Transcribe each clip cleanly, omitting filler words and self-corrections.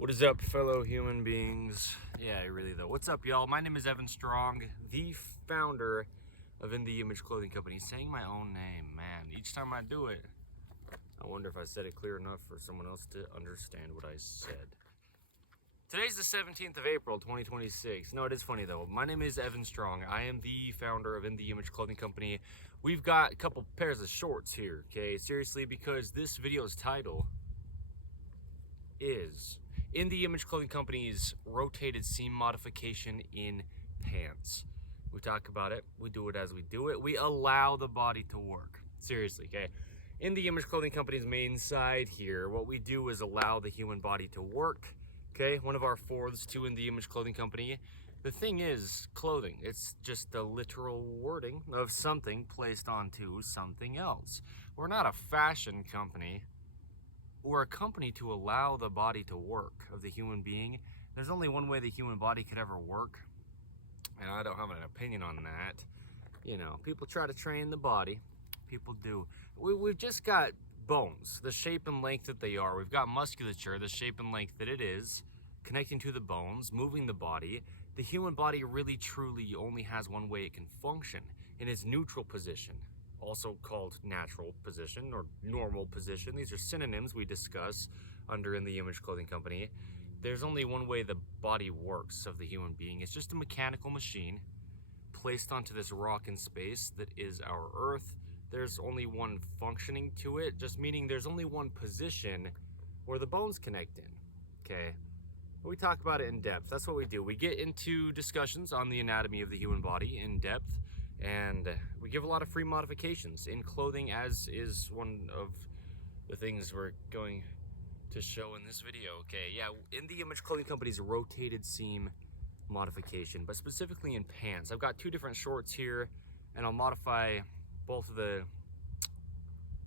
What is up, fellow human beings? Yeah, really though. What's up, y'all? My name is Evan Strong, the founder of In the Image Clothing Company. Saying my own name, man. Each time I do it, I wonder if I said it clear enough for someone else to understand what I said. Today's the 17th of April, 2026. No, it is funny though. My name is Evan Strong. I am the founder of In the Image Clothing Company. We've got a couple pairs of shorts here, okay? Seriously, because this video's title is In the Image Clothing Company's rotated seam modification in pants. We talk about it, we do it as we do it, we allow the body to work. Seriously, okay? In the Image Clothing Company's main side here, what we do is allow the human body to work, okay? One of our fourths to In the Image Clothing Company. The thing is, clothing, it's just the literal wording of something placed onto something else. We're not a fashion company. We're a company to allow the body to work of the human being. There's only one way the human body could ever work, and I don't have an opinion on that. You know, people try to train the body. People do. We've just got bones, the shape and length that they are. We've got musculature, the shape and length that it is, connecting to the bones, moving the body. The human body really truly only has one way it can function, in its neutral position, also called natural position or normal position. These are synonyms we discuss under In the Image Clothing Company. There's only one way the body works of the human being. It's just a mechanical machine placed onto this rock in space that is our Earth. There's only one functioning to it, just meaning there's only one position where the bones connect in, okay? We talk about it in depth. That's what we do. We get into discussions on the anatomy of the human body in depth, and we give a lot of free modifications in clothing, as is one of the things we're going to show in this video. Okay, yeah, In the Image Clothing Company's rotated seam modification, but specifically in pants. I've got two different shorts here, and I'll modify both of the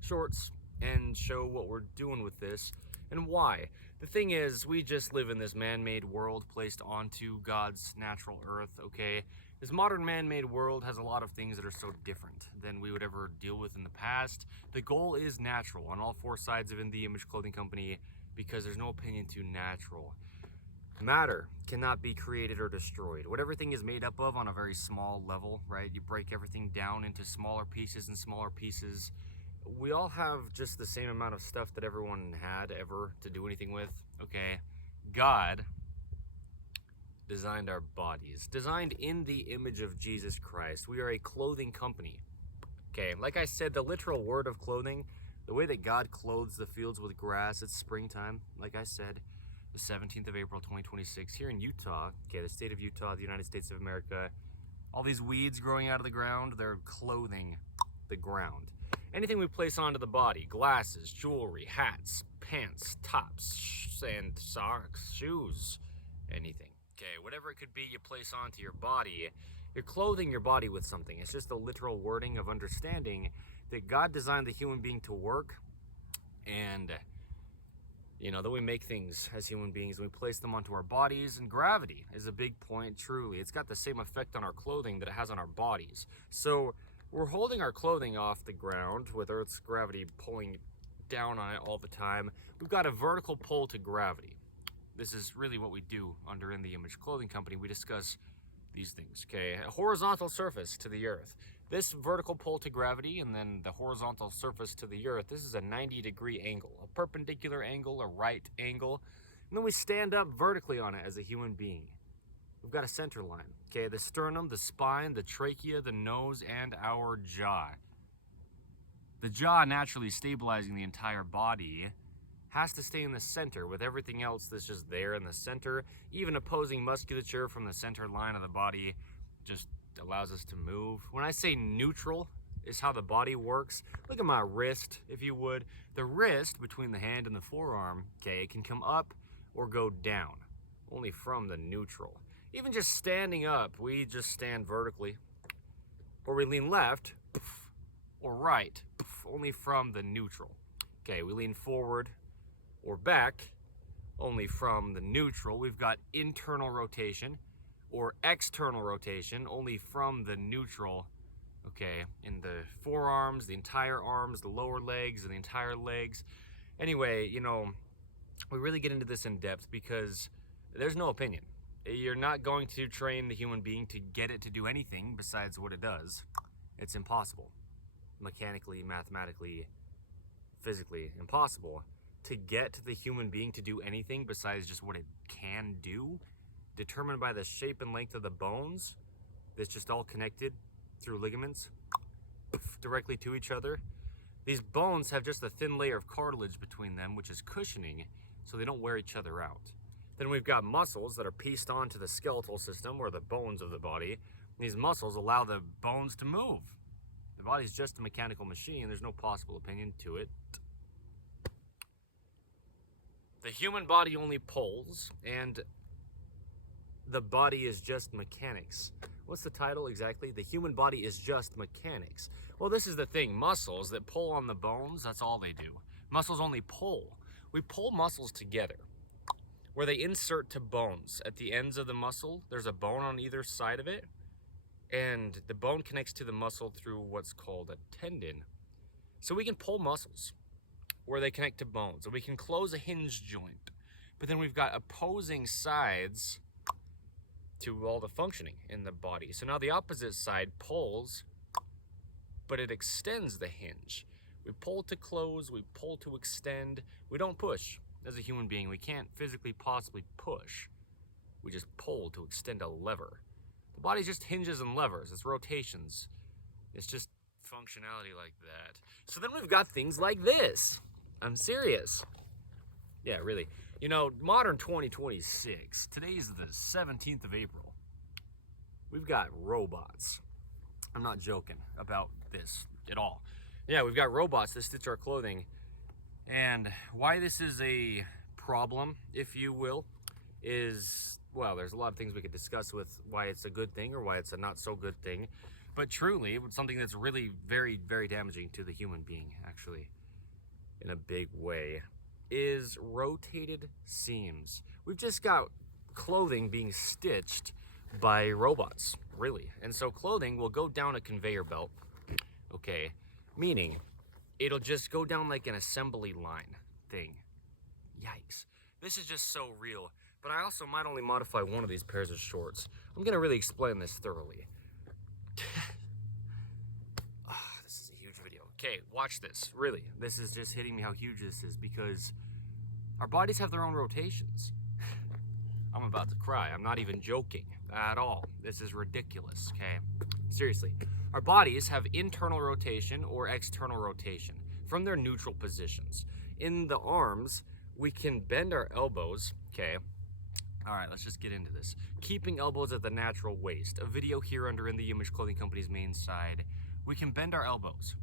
shorts and show what we're doing with this and why. The thing is, we just live in this man-made world placed onto God's natural earth, okay? This modern man-made world has a lot of things that are so different than we would ever deal with in the past. The goal is natural on all four sides of In the Image Clothing Company, because there's no opinion to natural. Matter cannot be created or destroyed. What everything is made up of on a very small level, right? You break everything down into smaller pieces and smaller pieces. We all have just the same amount of stuff that everyone had ever to do anything with, okay? God designed our bodies, designed in the image of Jesus Christ. We are a clothing company, okay? Like I said, the literal word of clothing, the way that God clothes the fields with grass, it's springtime, like I said, the 17th of April, 2026, here in Utah, okay, the state of Utah, the United States of America. All these weeds growing out of the ground, they're clothing the ground. Anything we place onto the body, glasses, jewelry, hats, pants, tops, and socks, shoes, anything. Okay, whatever it could be you place onto your body, you're clothing your body with something. It's just a literal wording of understanding that God designed the human being to work, and you know, that we make things as human beings, we place them onto our bodies, and gravity is a big point, truly. It's got the same effect on our clothing that it has on our bodies. So we're holding our clothing off the ground with Earth's gravity pulling down on it all the time. We've got a vertical pull to gravity. This is really what we do under In the Image Clothing Company. We discuss these things, okay? A horizontal surface to the earth. This vertical pull to gravity, and then the horizontal surface to the earth, this is a 90-degree angle, a perpendicular angle, a right angle, and then we stand up vertically on it as a human being. We've got a center line, okay? The sternum, the spine, the trachea, the nose, and our jaw. The jaw, naturally stabilizing the entire body, has to stay in the center, with everything else that's just there in the center. Even opposing musculature from the center line of the body just allows us to move. When I say neutral is how the body works, look at my wrist, if you would. The wrist between the hand and the forearm, okay, it can come up or go down, only from the neutral. Even just standing up, we just stand vertically, or we lean left, or right, only from the neutral. Okay, we lean forward or back, only from the neutral. We've got internal rotation or external rotation, only from the neutral, okay, in the forearms, the entire arms, the lower legs, and the entire legs. Anyway, you know, we really get into this in depth because there's no opinion. You're not going to train the human being to get it to do anything besides what it does. It's impossible. Mechanically, mathematically, physically impossible to get the human being to do anything besides just what it can do, determined by the shape and length of the bones that's just all connected through ligaments directly to each other. These bones have just a thin layer of cartilage between them, which is cushioning, so they don't wear each other out. Then we've got muscles that are pieced onto the skeletal system, or the bones of the body. These muscles allow the bones to move. The body's just a mechanical machine. There's no possible opinion to it. The human body only pulls, and the body is just mechanics. What's the title exactly? The human body is just mechanics. Well, this is the thing. Muscles that pull on the bones, that's all they do. Muscles only pull. We pull muscles together, where they insert to bones. At the ends of the muscle, there's a bone on either side of it, and the bone connects to the muscle through what's called a tendon. So we can pull muscles where they connect to bones, and we can close a hinge joint. But then we've got opposing sides to all the functioning in the body. So now the opposite side pulls, but it extends the hinge. We pull to close, we pull to extend. We don't push. As a human being, we can't physically possibly push. We just pull to extend a lever. The body just hinges and levers. It's rotations. It's just functionality like that. So then we've got things like this. I'm serious. Yeah, really. You know, modern 2026, today's the 17th of April. We've got robots. I'm not joking about this at all. Yeah, we've got robots that stitch our clothing. And why this is a problem, if you will, is, well, there's a lot of things we could discuss with why it's a good thing or why it's a not so good thing. But truly, it's something that's really very, very damaging to the human being, actually, in a big way, is rotated seams. We've just got clothing being stitched by robots, really. And so clothing will go down a conveyor belt, okay, meaning it'll just go down like an assembly line thing. Yikes. This is just so real. But I also might only modify one of these pairs of shorts. I'm gonna really explain this thoroughly. This is a huge video. Okay, watch this. Really, this is just hitting me how huge this is because our bodies have their own rotations. I'm about to cry. I'm not even joking at all. This is ridiculous, okay? Seriously. Our bodies have internal rotation or external rotation from their neutral positions. In the arms, we can bend our elbows, okay? All right, let's just get into this. Keeping elbows at the natural waist. A video here under In the Image Clothing Company's main side. We can bend our elbows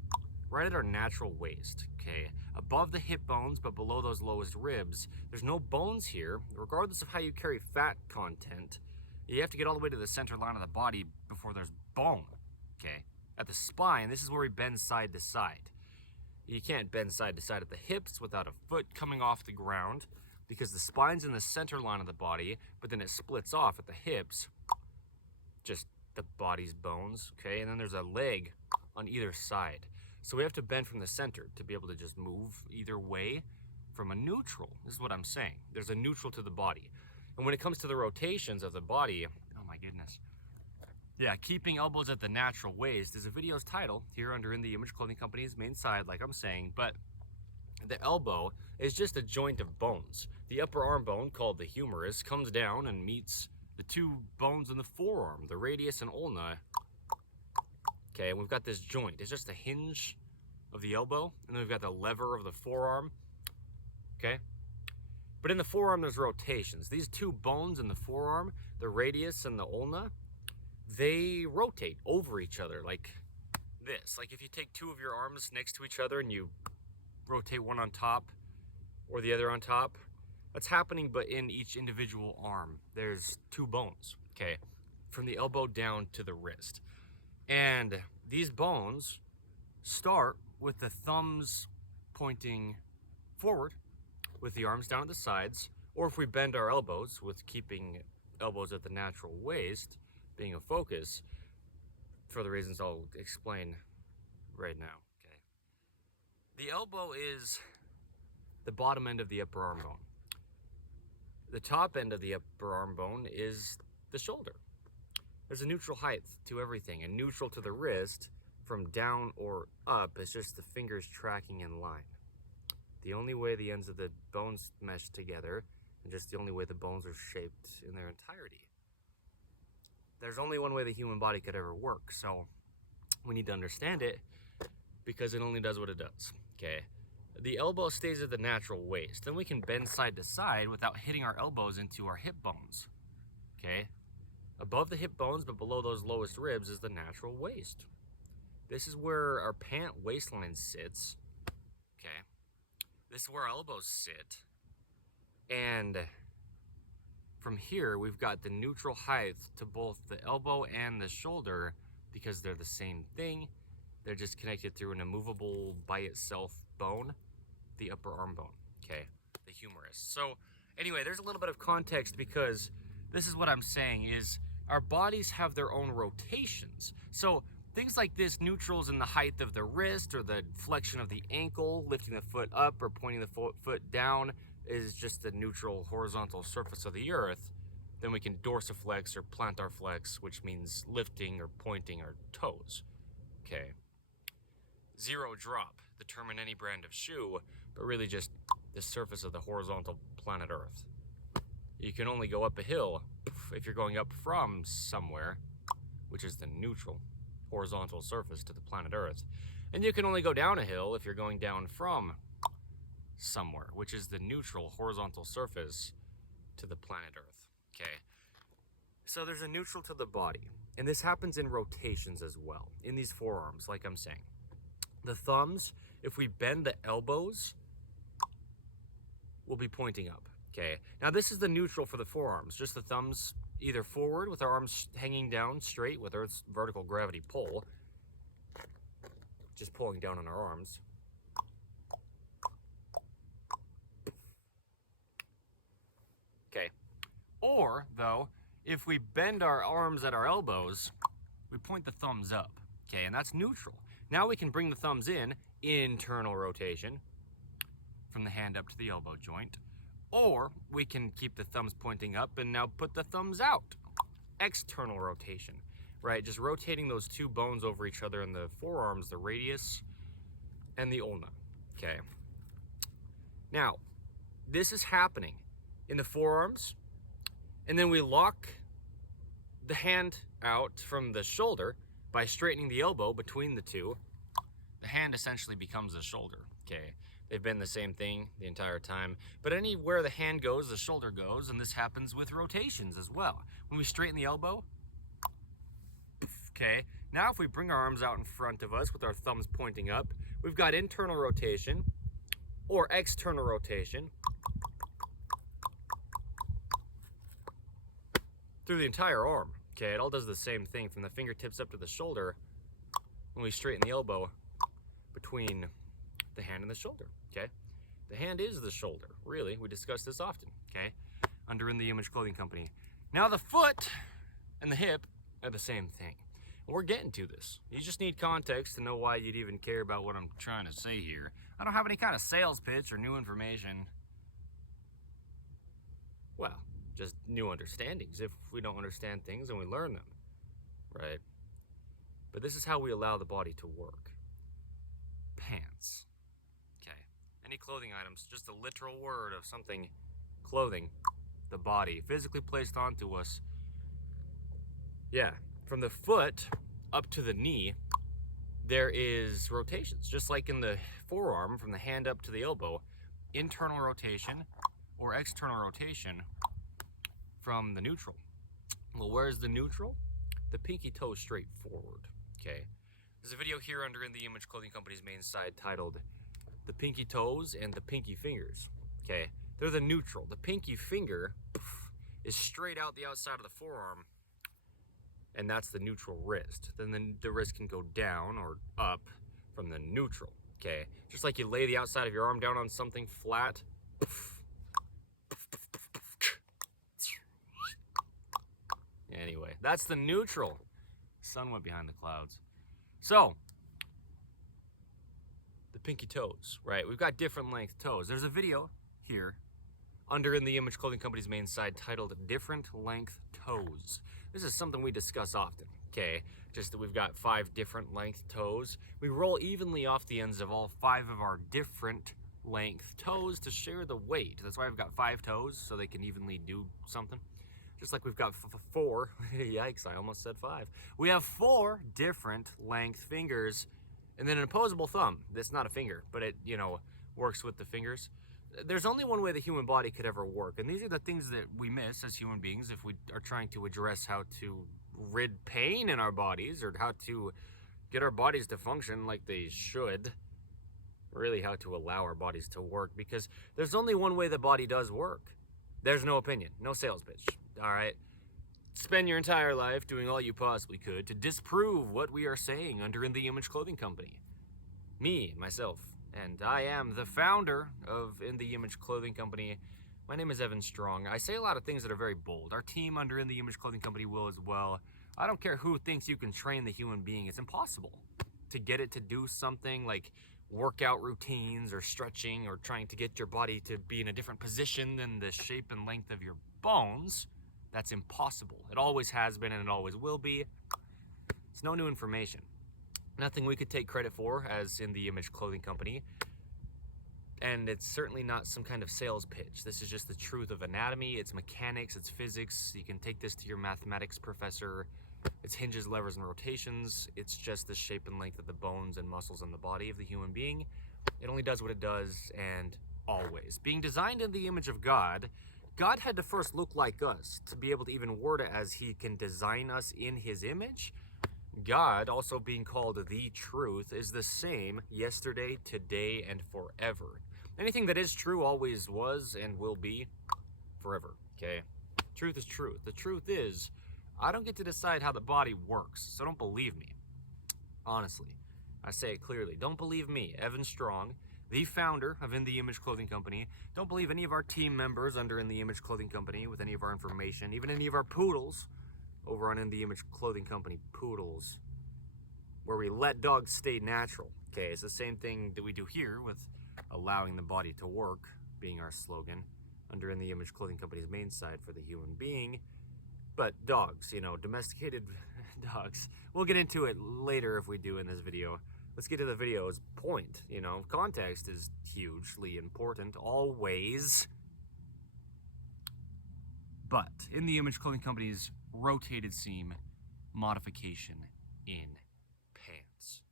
right at our natural waist, okay? Above the hip bones, but below those lowest ribs. There's no bones here, regardless of how you carry fat content. You have to get all the way to the center line of the body before there's bone, okay? At the spine, this is where we bend side to side. You can't bend side to side at the hips without a foot coming off the ground because the spine's in the center line of the body, but then it splits off at the hips, just the body's bones, okay? And then there's a leg on either side. So we have to bend from the center to be able to just move either way from a neutral. This is what I'm saying. There's a neutral to the body. And when it comes to the rotations of the body, oh my goodness. Yeah, keeping elbows at the natural waist is a video's title here under In the Image Clothing Company's main side, like I'm saying, but the elbow is just a joint of bones. The upper arm bone, called the humerus, comes down and meets the two bones in the forearm, the radius and ulna. Okay, and we've got this joint. It's just a hinge of the elbow, and then we've got the lever of the forearm, okay? But in the forearm, there's rotations. These two bones in the forearm, the radius and the ulna, they rotate over each other like this. Like if you take two of your arms next to each other and you rotate one on top or the other on top, that's happening, but in each individual arm. There's two bones, okay? From the elbow down to the wrist. And these bones start with the thumbs pointing forward with the arms down at the sides, or if we bend our elbows with keeping elbows at the natural waist being a focus, for the reasons I'll explain right now, okay? The elbow is the bottom end of the upper arm bone. The top end of the upper arm bone is the shoulder. There's a neutral height to everything, and neutral to the wrist from down or up is just the fingers tracking in line. The only way the ends of the bones mesh together, and just the only way the bones are shaped in their entirety. There's only one way the human body could ever work, so we need to understand it because it only does what it does, okay? The elbow stays at the natural waist. Then we can bend side to side without hitting our elbows into our hip bones, okay? Above the hip bones, but below those lowest ribs is the natural waist. This is where our pant waistline sits, okay? This is where our elbows sit. And from here, we've got the neutral height to both the elbow and the shoulder because they're the same thing. They're just connected through an immovable by itself bone, the upper arm bone, okay? The humerus. So anyway, there's a little bit of context because this is what I'm saying is our bodies have their own rotations. So things like this, neutrals in the height of the wrist or the flexion of the ankle, lifting the foot up or pointing the foot down is just the neutral horizontal surface of the earth. Then we can dorsiflex or plantar flex, which means lifting or pointing our toes, okay? Zero drop, the term in any brand of shoe, but really just the surface of the horizontal planet Earth. You can only go up a hill if you're going up from somewhere, which is the neutral horizontal surface to the planet Earth. And you can only go down a hill if you're going down from somewhere, which is the neutral horizontal surface to the planet Earth, okay? So there's a neutral to the body, and this happens in rotations as well, in these forearms, like I'm saying. The thumbs, if we bend the elbows, will be pointing up, okay? Now this is the neutral for the forearms, just the thumbs either forward with our arms hanging down straight with Earth's vertical gravity pull, just pulling down on our arms. Okay, or though, if we bend our arms at our elbows, we point the thumbs up, okay, and that's neutral. Now we can bring the thumbs in, internal rotation, from the hand up to the elbow joint, or we can keep the thumbs pointing up and now put the thumbs out, external rotation, right? Just rotating those two bones over each other in the forearms, the radius and the ulna, okay? Now, this is happening in the forearms, and then we lock the hand out from the shoulder by straightening the elbow between the two. The hand essentially becomes the shoulder, okay? They've been the same thing the entire time, but anywhere the hand goes, the shoulder goes, and this happens with rotations as well. When we straighten the elbow, okay, now if we bring our arms out in front of us with our thumbs pointing up, we've got internal rotation or external rotation through the entire arm, okay? It all does the same thing from the fingertips up to the shoulder when we straighten the elbow between the hand and the shoulder, okay? The hand is the shoulder, really. We discuss this often, okay? Under In the Image Clothing Company. Now the foot and the hip are the same thing. And we're getting to this. You just need context to know why you'd even care about what I'm trying to say here. I don't have any kind of sales pitch or new information. Well, just new understandings. If we don't understand things, then we learn them, right? But this is how we allow the body to work. Pants. Okay. Any clothing items, just a literal word of something, clothing, the body, physically placed onto us. Yeah, from the foot up to the knee, there is rotations, just like in the forearm, from the hand up to the elbow, internal rotation or external rotation from the neutral. Well, where's the neutral? The pinky toe straight forward, okay? There's a video here under In the Image Clothing Company's main side titled The Pinky Toes and the Pinky Fingers, okay? They're the neutral. The pinky finger is straight out the outside of the forearm, and that's the neutral wrist. Then the wrist can go down or up from the neutral, okay? Just like you lay the outside of your arm down on something flat. Anyway, that's the neutral. Sun went behind the clouds. So, the pinky toes, right? We've got different length toes. There's a video here under In the Image Clothing Company's main side titled Different Length Toes. This is something we discuss often, okay? Just that we've got 5 different length toes. We roll evenly off the ends of all 5 of our different length toes to share the weight. That's why I've got 5 toes, so they can evenly do something. Just like we've got 4, yikes, I almost said 5. We have 4 different length fingers, and then an opposable thumb. That's not a finger, but it, works with the fingers. There's only one way the human body could ever work, and these are the things that we miss as human beings if we are trying to address how to rid pain in our bodies, or how to get our bodies to function like they should. Really, how to allow our bodies to work, because there's only one way the body does work. There's no opinion, no sales pitch, all right? Spend your entire life doing all you possibly could to disprove what we are saying under In the Image Clothing Company. Me, myself, and I am the founder of In the Image Clothing Company. My name is Evan Strong. I say a lot of things that are very bold. Our team under In the Image Clothing Company will as well. I don't care who thinks you can train the human being. It's impossible to get it to do something like workout routines or stretching or trying to get your body to be in a different position than the shape and length of your bones. That's impossible. It always has been and it always will be. It's no new information. Nothing we could take credit for as In the Image Clothing Company. And it's certainly not some kind of sales pitch. This is just the truth of anatomy, it's mechanics, it's physics. You can take this to your mathematics professor. It's hinges, levers, and rotations. It's just the shape and length of the bones and muscles in the body of the human being. It only does what it does, and always. Being designed in the image of God, God had to first look like us to be able to even word it as he can design us in his image. God, also being called the truth, is the same yesterday, today, and forever. Anything that is true always was and will be forever, okay? Truth is truth. The truth is, I don't get to decide how the body works, so don't believe me. Honestly, I say it clearly. Don't believe me, Evan Strong, the founder of In the Image Clothing Company. Don't believe any of our team members under In the Image Clothing Company with any of our information, even any of our poodles over on In the Image Clothing Company Poodles, where we let dogs stay natural. Okay, it's the same thing that we do here with allowing the body to work, being our slogan, under In the Image Clothing Company's main side for the human being. But dogs, domesticated dogs. We'll get into it later if we do in this video. Let's get to the video's point. Context is hugely important, always. But In the Image Clothing Company's rotated seam modification in pants.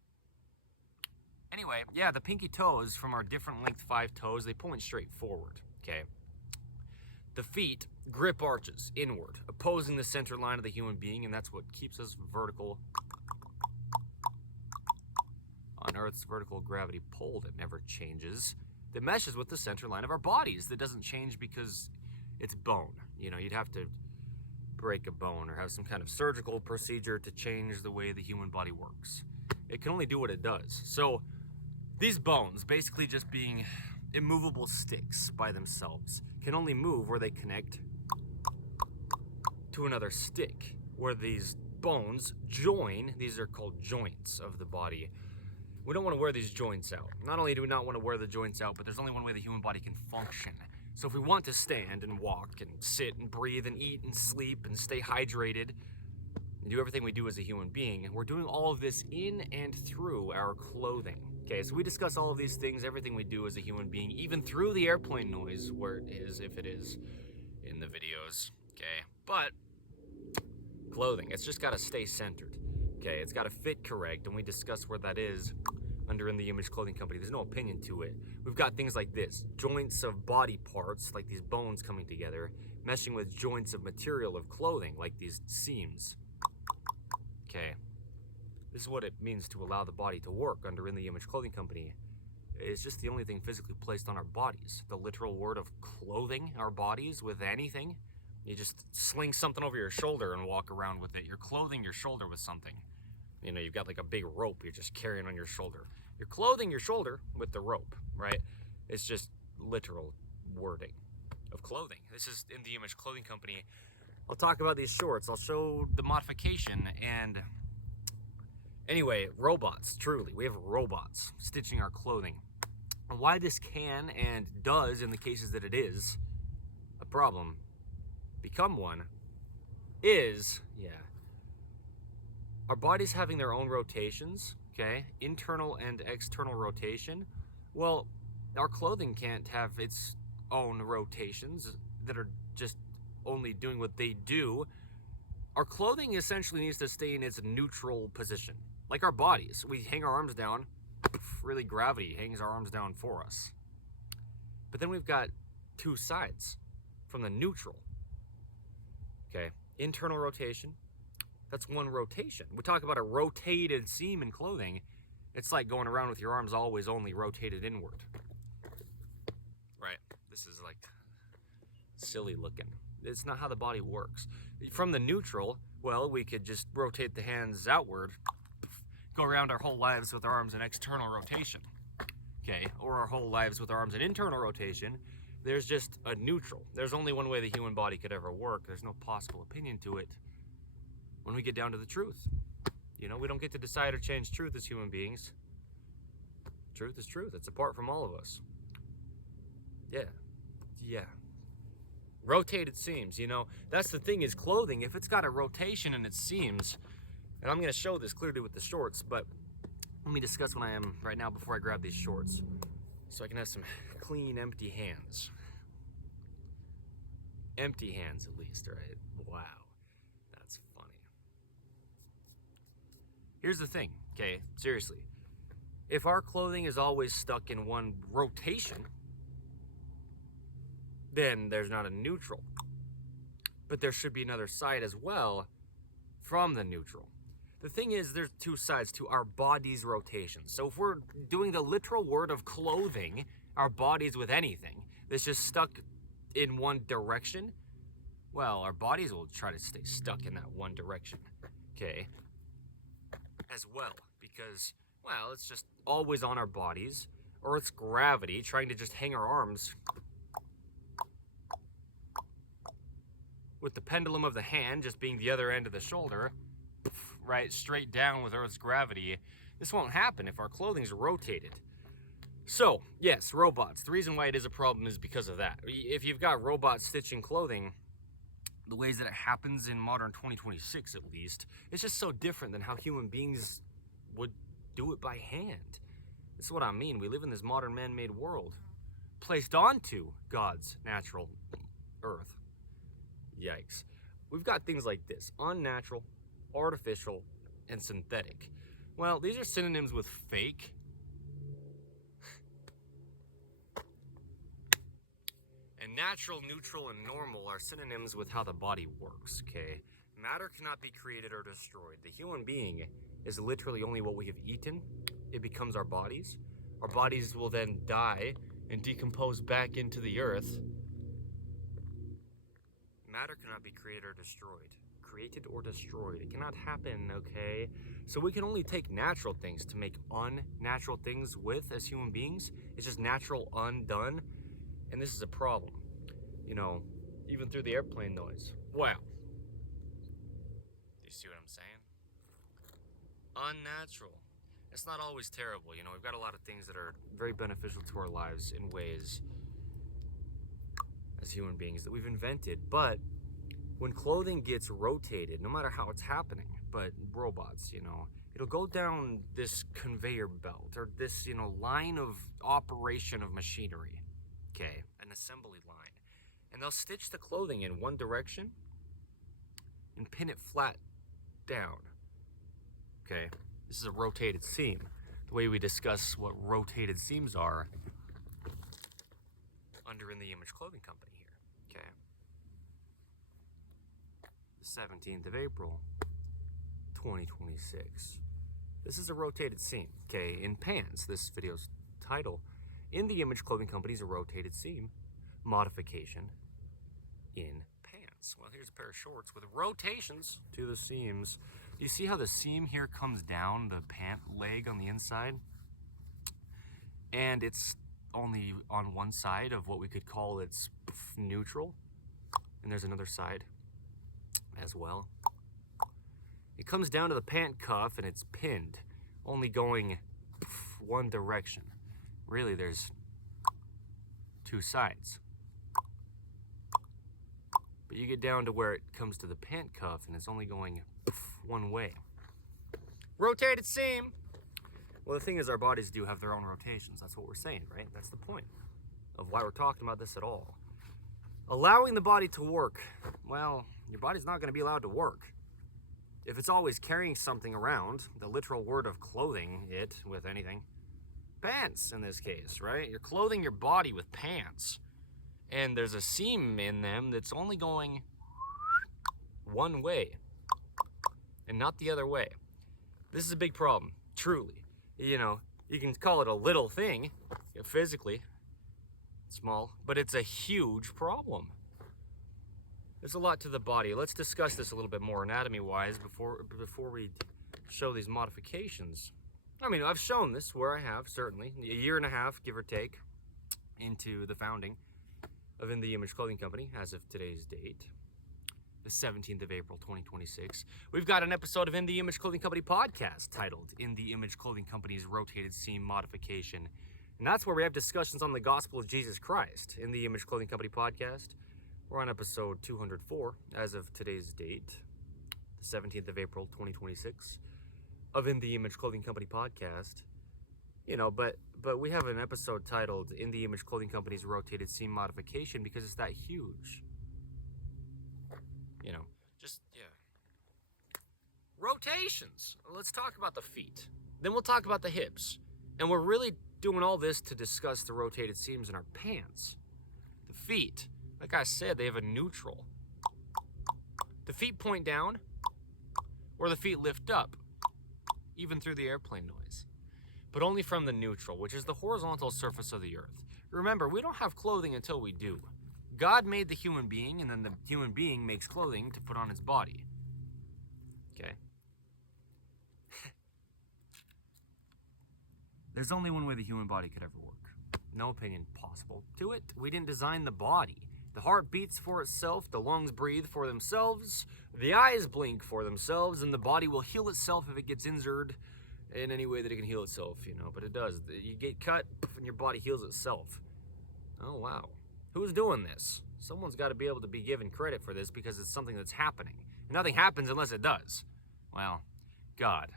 Anyway, yeah, the pinky toes from our different length 5 toes, they point straight forward, okay? The feet grip arches inward, opposing the center line of the human being, and that's what keeps us vertical on Earth's vertical gravity pull that never changes, that meshes with the center line of our bodies, that doesn't change because it's bone. You'd have to break a bone or have some kind of surgical procedure to change the way the human body works. It can only do what it does. So these bones, basically just being immovable sticks by themselves, can only move where they connect to another stick, where these bones join. These are called joints of the body. We don't want to wear these joints out. Not only do we not want to wear the joints out, but there's only one way the human body can function. So if we want to stand and walk and sit and breathe and eat and sleep and stay hydrated and do everything we do as a human being, we're doing all of this in and through our clothing. Okay, so we discuss all of these things, everything we do as a human being, even through the airplane noise, where it is, if it is, in the videos, okay? But clothing, it's just got to stay centered, okay? It's got to fit correct, and we discuss where that is under In the Image Clothing Company. There's no opinion to it. We've got things like this, joints of body parts, like these bones coming together, meshing with joints of material of clothing, like these seams, okay? This is what it means to allow the body to work under In the Image Clothing Company. It's just the only thing physically placed on our bodies. The literal word of clothing our bodies with anything. You just sling something over your shoulder and walk around with it. You're clothing your shoulder with something. You've got like a big rope you're just carrying on your shoulder. You're clothing your shoulder with the rope, right? It's just literal wording of clothing. This is In the Image Clothing Company. I'll talk about these shorts. I'll show the modification and... Anyway, robots, truly. We have robots stitching our clothing. And why this can and does, in the cases that it is, problem, become one, is, our body's having their own rotations, okay? Internal and external rotation. Well, our clothing can't have its own rotations that are just only doing what they do. Our clothing essentially needs to stay in its neutral position. Like our bodies, we hang our arms down, really gravity hangs our arms down for us. But then we've got two sides from the neutral. Okay, internal rotation, that's one rotation. We talk about a rotated seam in clothing. It's like going around with your arms always only rotated inward. Right, this is like silly looking. It's not how the body works. From the neutral, well, we could just rotate the hands outward, go around our whole lives with our arms in external rotation. Okay, or our whole lives with our arms in internal rotation. There's just a neutral. There's only one way the human body could ever work. There's no possible opinion to it when we get down to the truth. You know, we don't get to decide or change truth as human beings. Truth is truth. It's apart from all of us. Yeah. Rotated seams, you know, that's the thing is clothing, if it's got a rotation in its seams, and I'm going to show this clearly with the shorts, but let me discuss what I am right now before I grab these shorts, so I can have some clean, empty hands. Empty hands, at least, right? Wow, that's funny. Here's the thing, okay, seriously. If our clothing is always stuck in one rotation, then there's not a neutral. But there should be another side as well from the neutral. The thing is, there's two sides to our body's rotation. So if we're doing the literal word of clothing our bodies with anything that's just stuck in one direction, well, our bodies will try to stay stuck in that one direction, okay, as well, because, well, it's just always on our bodies, or it's gravity trying to just hang our arms with the pendulum of the hand just being the other end of the shoulder, right, straight down with Earth's gravity. This won't happen if our clothing's rotated. So, yes, robots. The reason why it is a problem is because of that. If you've got robots stitching clothing, the ways that it happens in modern 2026 at least, it's just so different than how human beings would do it by hand. This is what I mean. We live in this modern man-made world placed onto God's natural earth. Yikes. We've got things like this: unnatural, artificial, and synthetic. Well, these are synonyms with fake. And natural, neutral, and normal are synonyms with how the body works, okay? Matter cannot be created or destroyed. The human being is literally only what we have eaten. It becomes our bodies. Our bodies will then die and decompose back into the earth. Matter cannot be created or destroyed. Created or destroyed. It cannot happen, okay? So we can only take natural things to make unnatural things with as human beings. It's just natural undone. And this is a problem. You know, even through the airplane noise. Wow. Do you see what I'm saying? Unnatural. It's not always terrible, you know. We've got a lot of things that are very beneficial to our lives in ways as human beings that we've invented. But when clothing gets rotated, no matter how it's happening, but robots, you know, it'll go down this conveyor belt or this, you know, line of operation of machinery, okay, an assembly line. And they'll stitch the clothing in one direction and pin it flat down, okay? This is a rotated seam. The way we discuss what rotated seams are under In the Image Clothing Company here, okay? The 17th of April, 2026. This is a rotated seam, okay? In pants, this video's title, In the Image Clothing Company's a rotated seam modification in pants. Well, here's a pair of shorts with rotations to the seams. You see how the seam here comes down the pant leg on the inside? And it's only on one side of what we could call its neutral. And there's another side as well. It comes down to the pant cuff and it's pinned, only going one direction. Really, there's two sides. But you get down to where it comes to the pant cuff and it's only going one way. Rotated seam. Well, the thing is, our bodies do have their own rotations. That's what we're saying, right? That's the point of why we're talking about this at all. Allowing the body to work. Well, your body's not going to be allowed to work. If it's always carrying something around, the literal word of clothing it with anything, pants in this case, right? You're clothing your body with pants. And there's a seam in them that's only going one way and not the other way. This is a big problem, truly. You know, you can call it a little thing, physically small, but it's a huge problem. There's a lot to the body. Let's discuss this a little bit more anatomy-wise before we show these modifications. I mean, I've shown this where I have, certainly, a year and a half, give or take, into the founding of In The Image Clothing Company as of today's date, the 17th of April, 2026. We've got an episode of In The Image Clothing Company podcast titled In The Image Clothing Company's Rotated Seam Modification. And that's where we have discussions on the gospel of Jesus Christ. In The Image Clothing Company podcast, we're on episode 204 as of today's date, the 17th of April, 2026, of In The Image Clothing Company podcast. You know, but we have an episode titled In The Image Clothing Company's Rotated Seam Modification because it's that huge. You know, rotations. Let's talk about the feet. Then we'll talk about the hips. And we're really doing all this to discuss the rotated seams in our pants. The feet, like I said, they have a neutral. The feet point down, or the feet lift up, even through the airplane noise. But only from the neutral, which is the horizontal surface of the earth. Remember, we don't have clothing until we do. God made the human being, and then the human being makes clothing to put on his body. Okay? There's only one way the human body could ever work. No opinion possible to it. We didn't design the body. The heart beats for itself, the lungs breathe for themselves, the eyes blink for themselves, and the body will heal itself if it gets injured in any way that it can heal itself, you know, but it does. You get cut, and your body heals itself. Oh, wow. Who's doing this? Someone's got to be able to be given credit for this because it's something that's happening. Nothing happens unless it does. Well, God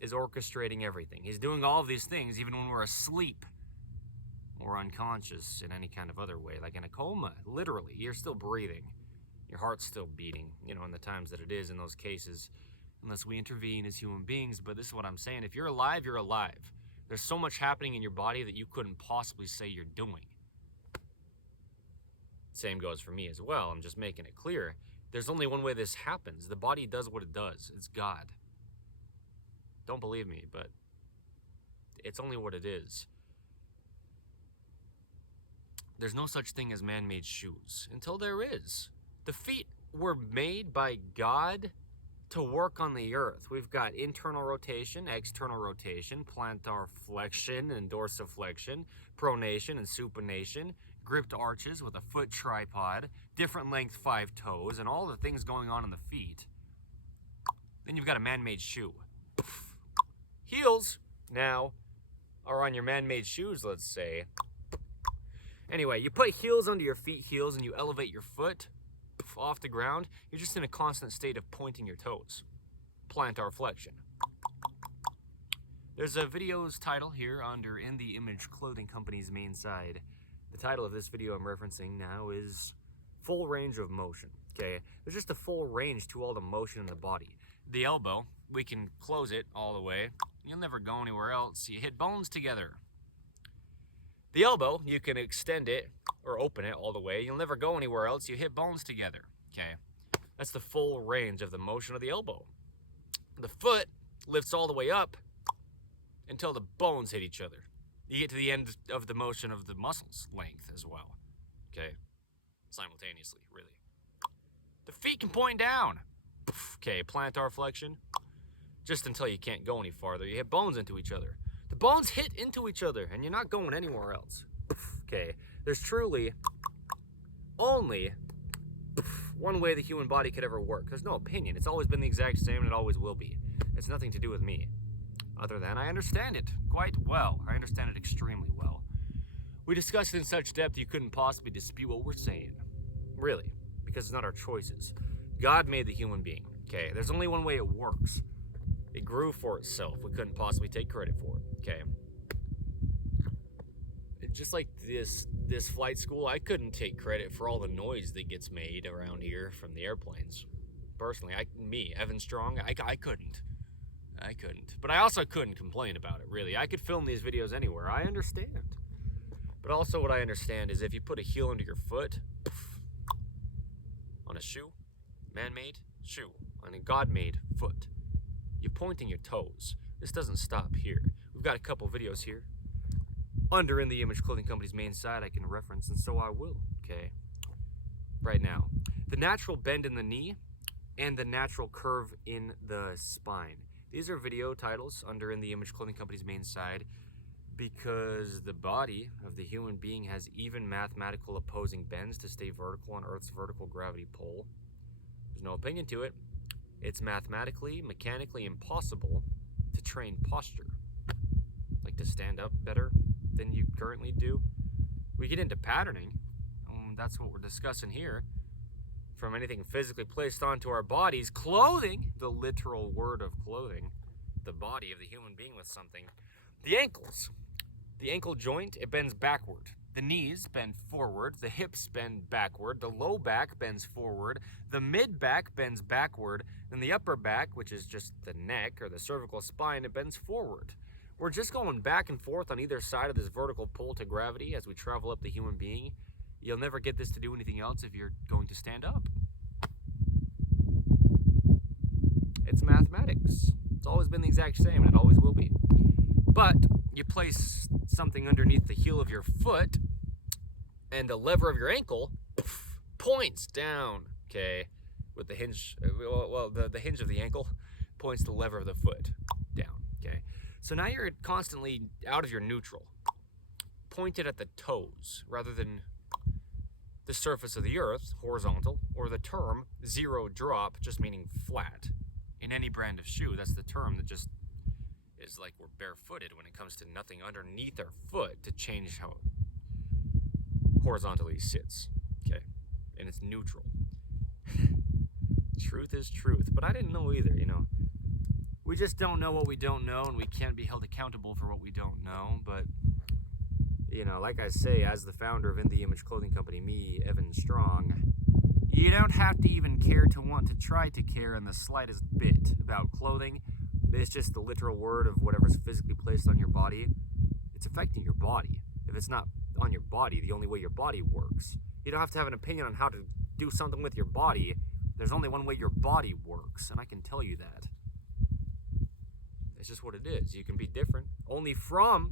is orchestrating everything. He's doing all of these things even when we're asleep or unconscious in any kind of other way, like in a coma. Literally, you're still breathing. Your heart's still beating, you know, in the times that it is in those cases, unless we intervene as human beings. But this is what I'm saying. If you're alive, you're alive. There's so much happening in your body that you couldn't possibly say you're doing. Same goes for me as well. I'm just making it clear. There's only one way this happens. The body does what it does. It's God. Don't believe me, but it's only what it is. There's no such thing as man-made shoes until there is. The feet were made by God to work on the earth. We've got internal rotation, external rotation, plantar flexion and dorsiflexion, pronation and supination, gripped arches with a foot tripod, different length 5 toes, and all the things going on in the feet. Then you've got a man-made shoe. Heels now are on your man-made shoes, let's say. Anyway, you put heels under your feet heels and you elevate your foot off the ground. You're just in a constant state of pointing your toes. Plantar flexion. There's a video's title here under In The Image Clothing Company's main side. The title of this video I'm referencing now is Full Range of Motion. Okay, there's just a full range to all the motion in the body. The elbow, we can close it all the way. You'll never go anywhere else. You hit bones together. The elbow, you can extend it or open it all the way. You'll never go anywhere else. You hit bones together. Okay, that's the full range of the motion of the elbow. The foot lifts all the way up until the bones hit each other. You get to the end of the motion of the muscles length as well. Okay, simultaneously, really. The feet can point down. Okay, plantar flexion. Just until you can't go any farther. You hit bones into each other. The bones hit into each other, and you're not going anywhere else. Okay, there's truly only one way the human body could ever work. There's no opinion. It's always been the exact same, and it always will be. It's nothing to do with me. Other than I understand it quite well. I understand it extremely well. We discussed it in such depth you couldn't possibly dispute what we're saying. Really. because it's not our choices. God made the human being, okay? There's only one way it works. It grew for itself. We couldn't possibly take credit for it, okay? Just like this flight school, I couldn't take credit for all the noise that gets made around here from the airplanes. Personally, Evan Strong, I couldn't. But I also couldn't complain about it, really. I could film these videos anywhere. I understand. But also what I understand is if you put a heel under your foot, on a shoe, man-made shoe, on a God-made foot, you're pointing your toes. This doesn't stop here. We've got a couple videos here under In The Image Clothing Company's main site I can reference, and so I will, okay? Right now. The natural bend in the knee and the natural curve in the spine. These are video titles under In The Image Clothing Company's main site because the body of the human being has even mathematical opposing bends to stay vertical on Earth's vertical gravity pull. There's no opinion to it. It's mathematically, mechanically impossible to train posture. Like to stand up better than you currently do. We get into patterning. That's what we're discussing here. From anything physically placed onto our bodies, clothing, the literal word of clothing, the body of the human being with something. The ankles. The ankle joint, it bends backward. The knees bend forward. The hips bend backward. The low back bends forward. The mid back bends backward. And the upper back, which is just the neck or the cervical spine, it bends forward. We're just going back and forth on either side of this vertical pull to gravity as we travel up the human being. You'll never get this to do anything else if you're going to stand up. It's mathematics. It's always been the exact same, and it always will be. But you place something underneath the heel of your foot, and the lever of your ankle points down, okay? With the hinge, the hinge of the ankle points the lever of the foot down, okay? So now you're constantly out of your neutral, pointed at the toes, rather than the surface of the earth, horizontal, or the term zero drop, just meaning flat. In any brand of shoe, that's the term that just is like we're barefooted when it comes to nothing underneath our foot to change how it horizontally sits, okay? And it's neutral. Truth is truth, but I didn't know either, you know. We just don't know what we don't know, and we can't be held accountable for what we don't know, but you know, like I say, as the founder of In The Image Clothing Company, me, Evan Strong, you don't have to even care to want to try to care in the slightest bit about clothing. It's just the literal word of whatever's physically placed on your body. It's affecting your body. If it's not on your body, the only way your body works. You don't have to have an opinion on how to do something with your body. There's only one way your body works, and I can tell you that. It's just what it is. You can be different only from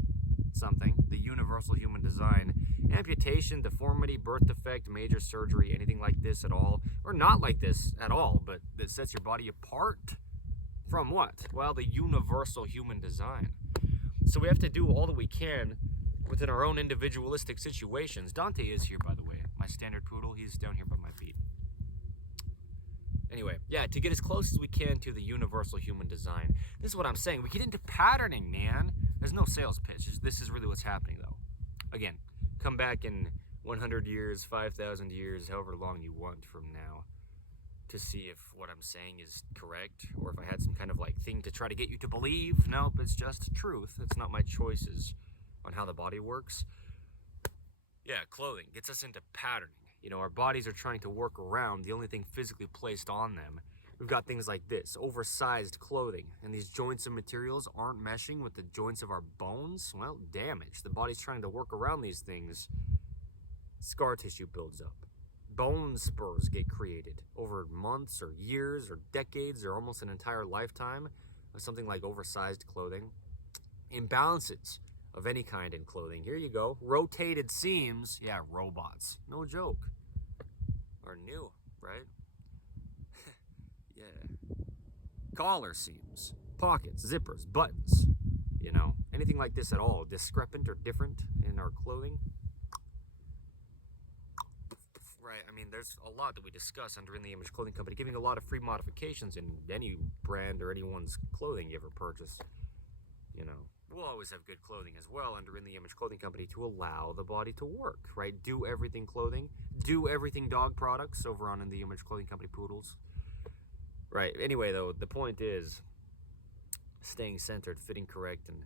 something, the universal human design. Amputation, deformity, birth defect, major surgery, anything like this at all, or not like this at all, but that sets your body apart from what? Well, the universal human design. So we have to do all that we can within our own individualistic situations. Dante is here, by the way. My standard poodle, he's down here by my feet. Anyway, yeah, to get as close as we can to the universal human design. This is what I'm saying. We get into patterning, man. There's no sales pitch. This is really what's happening, though. Again, come back in 100 years, 5,000 years, however long you want from now, to see if what I'm saying is correct, or if I had some kind of like thing to try to get you to believe. Nope, it's just truth. It's not my choices on how the body works. Yeah, clothing gets us into patterning. You know, our bodies are trying to work around the only thing physically placed on them. We've got things like this, oversized clothing, and these joints and materials aren't meshing with the joints of our bones. Well, damage. The body's trying to work around these things. Scar tissue builds up. Bone spurs get created over months or years or decades or almost an entire lifetime of something like oversized clothing. Imbalances of any kind in clothing. Here you go. Rotated seams. Yeah, robots. No joke. Are new, right? Yeah. Collar seams, pockets, zippers, buttons. You know, anything like this at all, discrepant or different in our clothing. Right, I mean, there's a lot that we discuss under In The Image Clothing Company, giving a lot of free modifications in any brand or anyone's clothing you ever purchase. You know, we'll always have good clothing as well under In The Image Clothing Company to allow the body to work, right? Do Everything Clothing, Do Everything Dog Products over on In The Image Clothing Company Poodles. Right, anyway though, the point is staying centered, fitting correct, and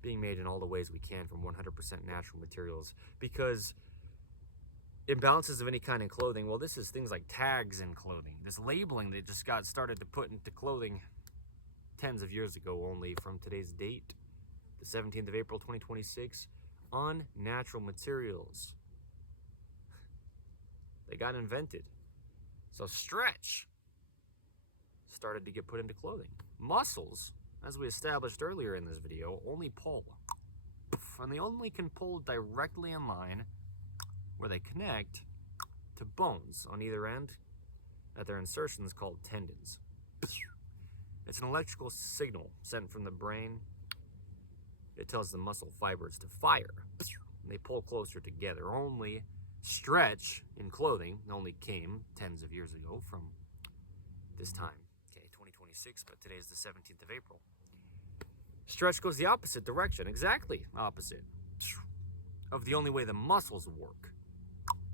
being made in all the ways we can from 100% natural materials, because imbalances of any kind in clothing, well, this is things like tags in clothing, this labeling that just got started to put into clothing tens of years ago only from today's date, the 17th of April 2026, unnatural materials. They got invented. So stretch started to get put into clothing. Muscles, as we established earlier in this video, only pull. And they only can pull directly in line where they connect to bones on either end at their insertions called tendons. It's an electrical signal sent from the brain. It tells the muscle fibers to fire. They pull closer together. Only stretch in clothing only came tens of years ago from this time. Okay, 2026, but today is the 17th of April. Stretch goes the opposite direction, exactly opposite of the only way the muscles work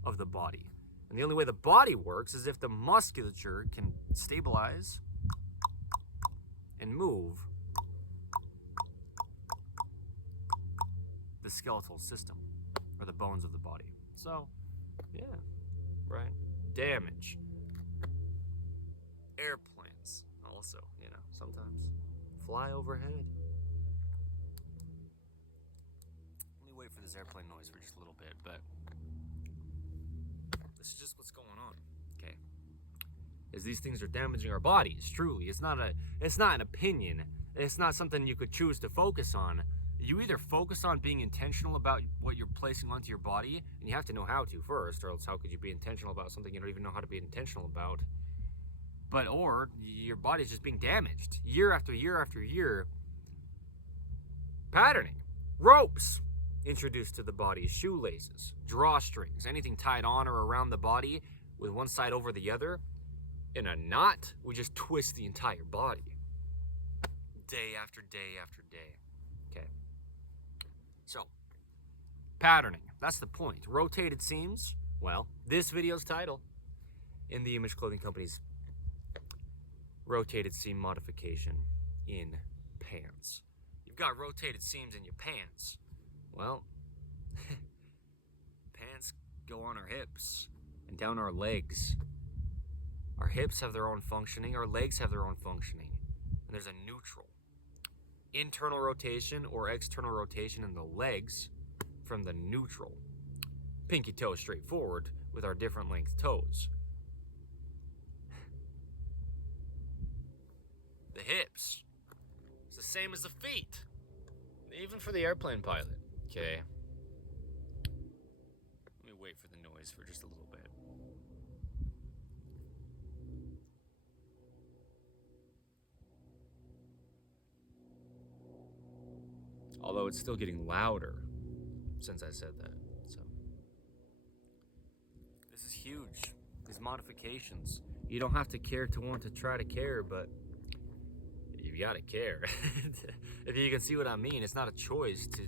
of the body. And the only way the body works is if the musculature can stabilize and move the skeletal system or the bones of the body. So, yeah, right. Damage. Airplanes also, sometimes fly overhead. Let me wait for this airplane noise for just a little bit, but this is just what's going on, okay? Is these things are damaging our bodies, truly. It's not an opinion. It's not something you could choose to focus on. You either focus on being intentional about what you're placing onto your body, and you have to know how to first, or else how could you be intentional about something you don't even know how to be intentional about? Or your body's just being damaged year after year after year. Patterning. Ropes introduced to the body, shoelaces, drawstrings, anything tied on or around the body with one side over the other. In a knot, we just twist the entire body. Day after day after day. Okay. So, patterning. That's the point. Rotated seams. Well, this video's title, In The Image Clothing Company's rotated seam modification in pants. You've got rotated seams in your pants. Well, pants go on our hips and down our legs. Our hips have their own functioning, our legs have their own functioning, and there's a neutral. Internal rotation or external rotation in the legs from the neutral. Pinky toe straight forward with our different length toes. The hips, it's the same as the feet, even for the airplane pilot. Okay. Let me wait for the noise for just a little bit. Although it's still getting louder since I said that. So this is huge. These modifications. You don't have to care to want to try to care, but you gotta care. If you can see what I mean, it's not a choice to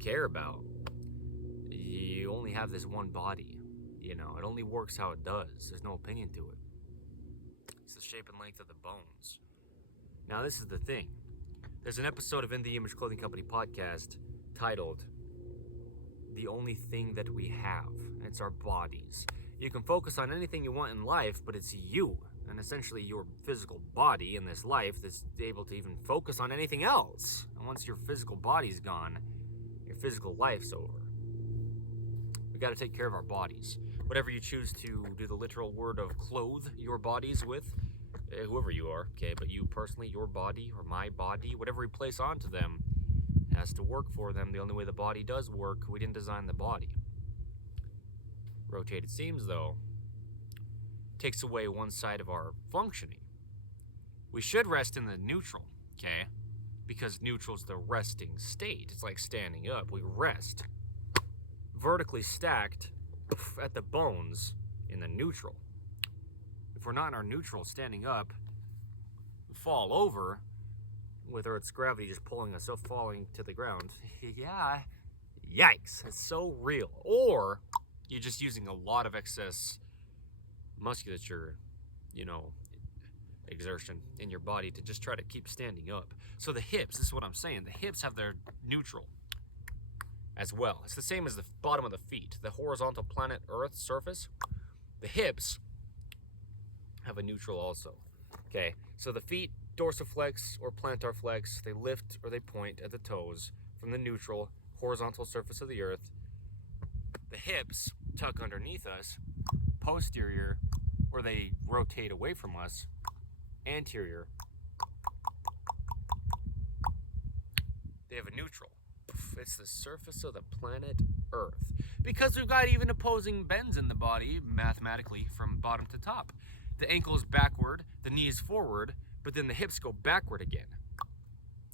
care about. You only have this one body. It only works how it does. There's no opinion to it. It's the shape and length of the bones. Now this is the thing. There's an episode of In The Image Clothing Company podcast titled The Only Thing That We Have, and it's our bodies. You can focus on anything you want in life, but it's you, and essentially your physical body in this life that's able to even focus on anything else. And once your physical body's gone, your physical life's over. We gotta take care of our bodies. Whatever you choose to do the literal word of clothe your bodies with, whoever you are, okay, but you personally, your body or my body, whatever we place onto them has to work for them. The only way the body does work, we didn't design the body. Rotated seams, though, takes away one side of our functioning. We should rest in the neutral, okay, because neutral's the resting state. It's like standing up. We rest vertically stacked at the bones in the neutral. If we're not in our neutral standing up, we fall over, with Earth's gravity just pulling us up, falling to the ground. Yeah, yikes, it's so real. Or you're just using a lot of excess musculature, you know, exertion in your body to just try to keep standing up. So the hips, this is what I'm saying, the hips have their neutral as well. It's the same as the bottom of the feet. The horizontal planet Earth surface, the hips have a neutral also. Okay, so the feet dorsiflex or plantar flex, they lift or they point at the toes from the neutral horizontal surface of the earth. The hips tuck underneath us, posterior, or they rotate away from us, anterior. They have a neutral. It's the surface of the planet Earth. Because we've got even opposing bends in the body, mathematically, from bottom to top. The ankle is backward, the knee is forward, but then the hips go backward again.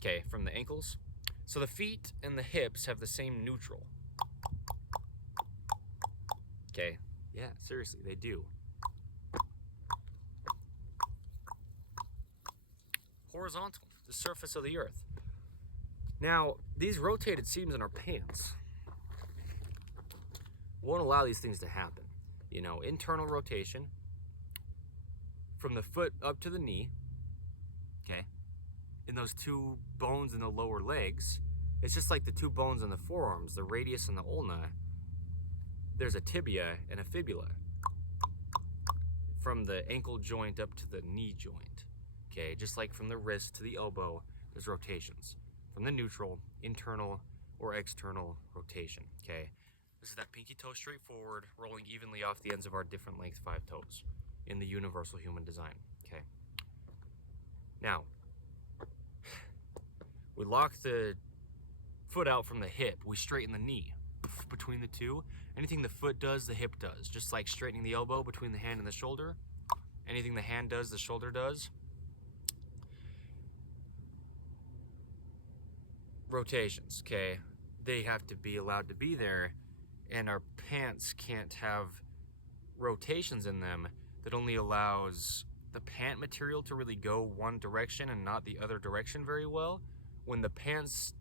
Okay, from the ankles. So the feet and the hips have the same neutral. Okay, yeah, seriously, they do. Horizontal, the surface of the earth. Now, these rotated seams in our pants won't allow these things to happen. You know, internal rotation from the foot up to the knee, okay, in those two bones in the lower legs, it's just like the two bones in the forearms, the radius and the ulna. There's a tibia and a fibula from the ankle joint up to the knee joint, okay, just like from the wrist to the elbow, there's rotations. From the neutral, internal, or external rotation, okay? This is that pinky toe straight forward, rolling evenly off the ends of our different length 5 toes in the universal human design, okay? Now, we lock the foot out from the hip. We straighten the knee between the two. Anything the foot does, the hip does. Just like straightening the elbow between the hand and the shoulder. Anything the hand does, the shoulder does. Rotations, okay? They have to be allowed to be there, and our pants can't have rotations in them that only allows the pant material to really go one direction and not the other direction very well, when the pants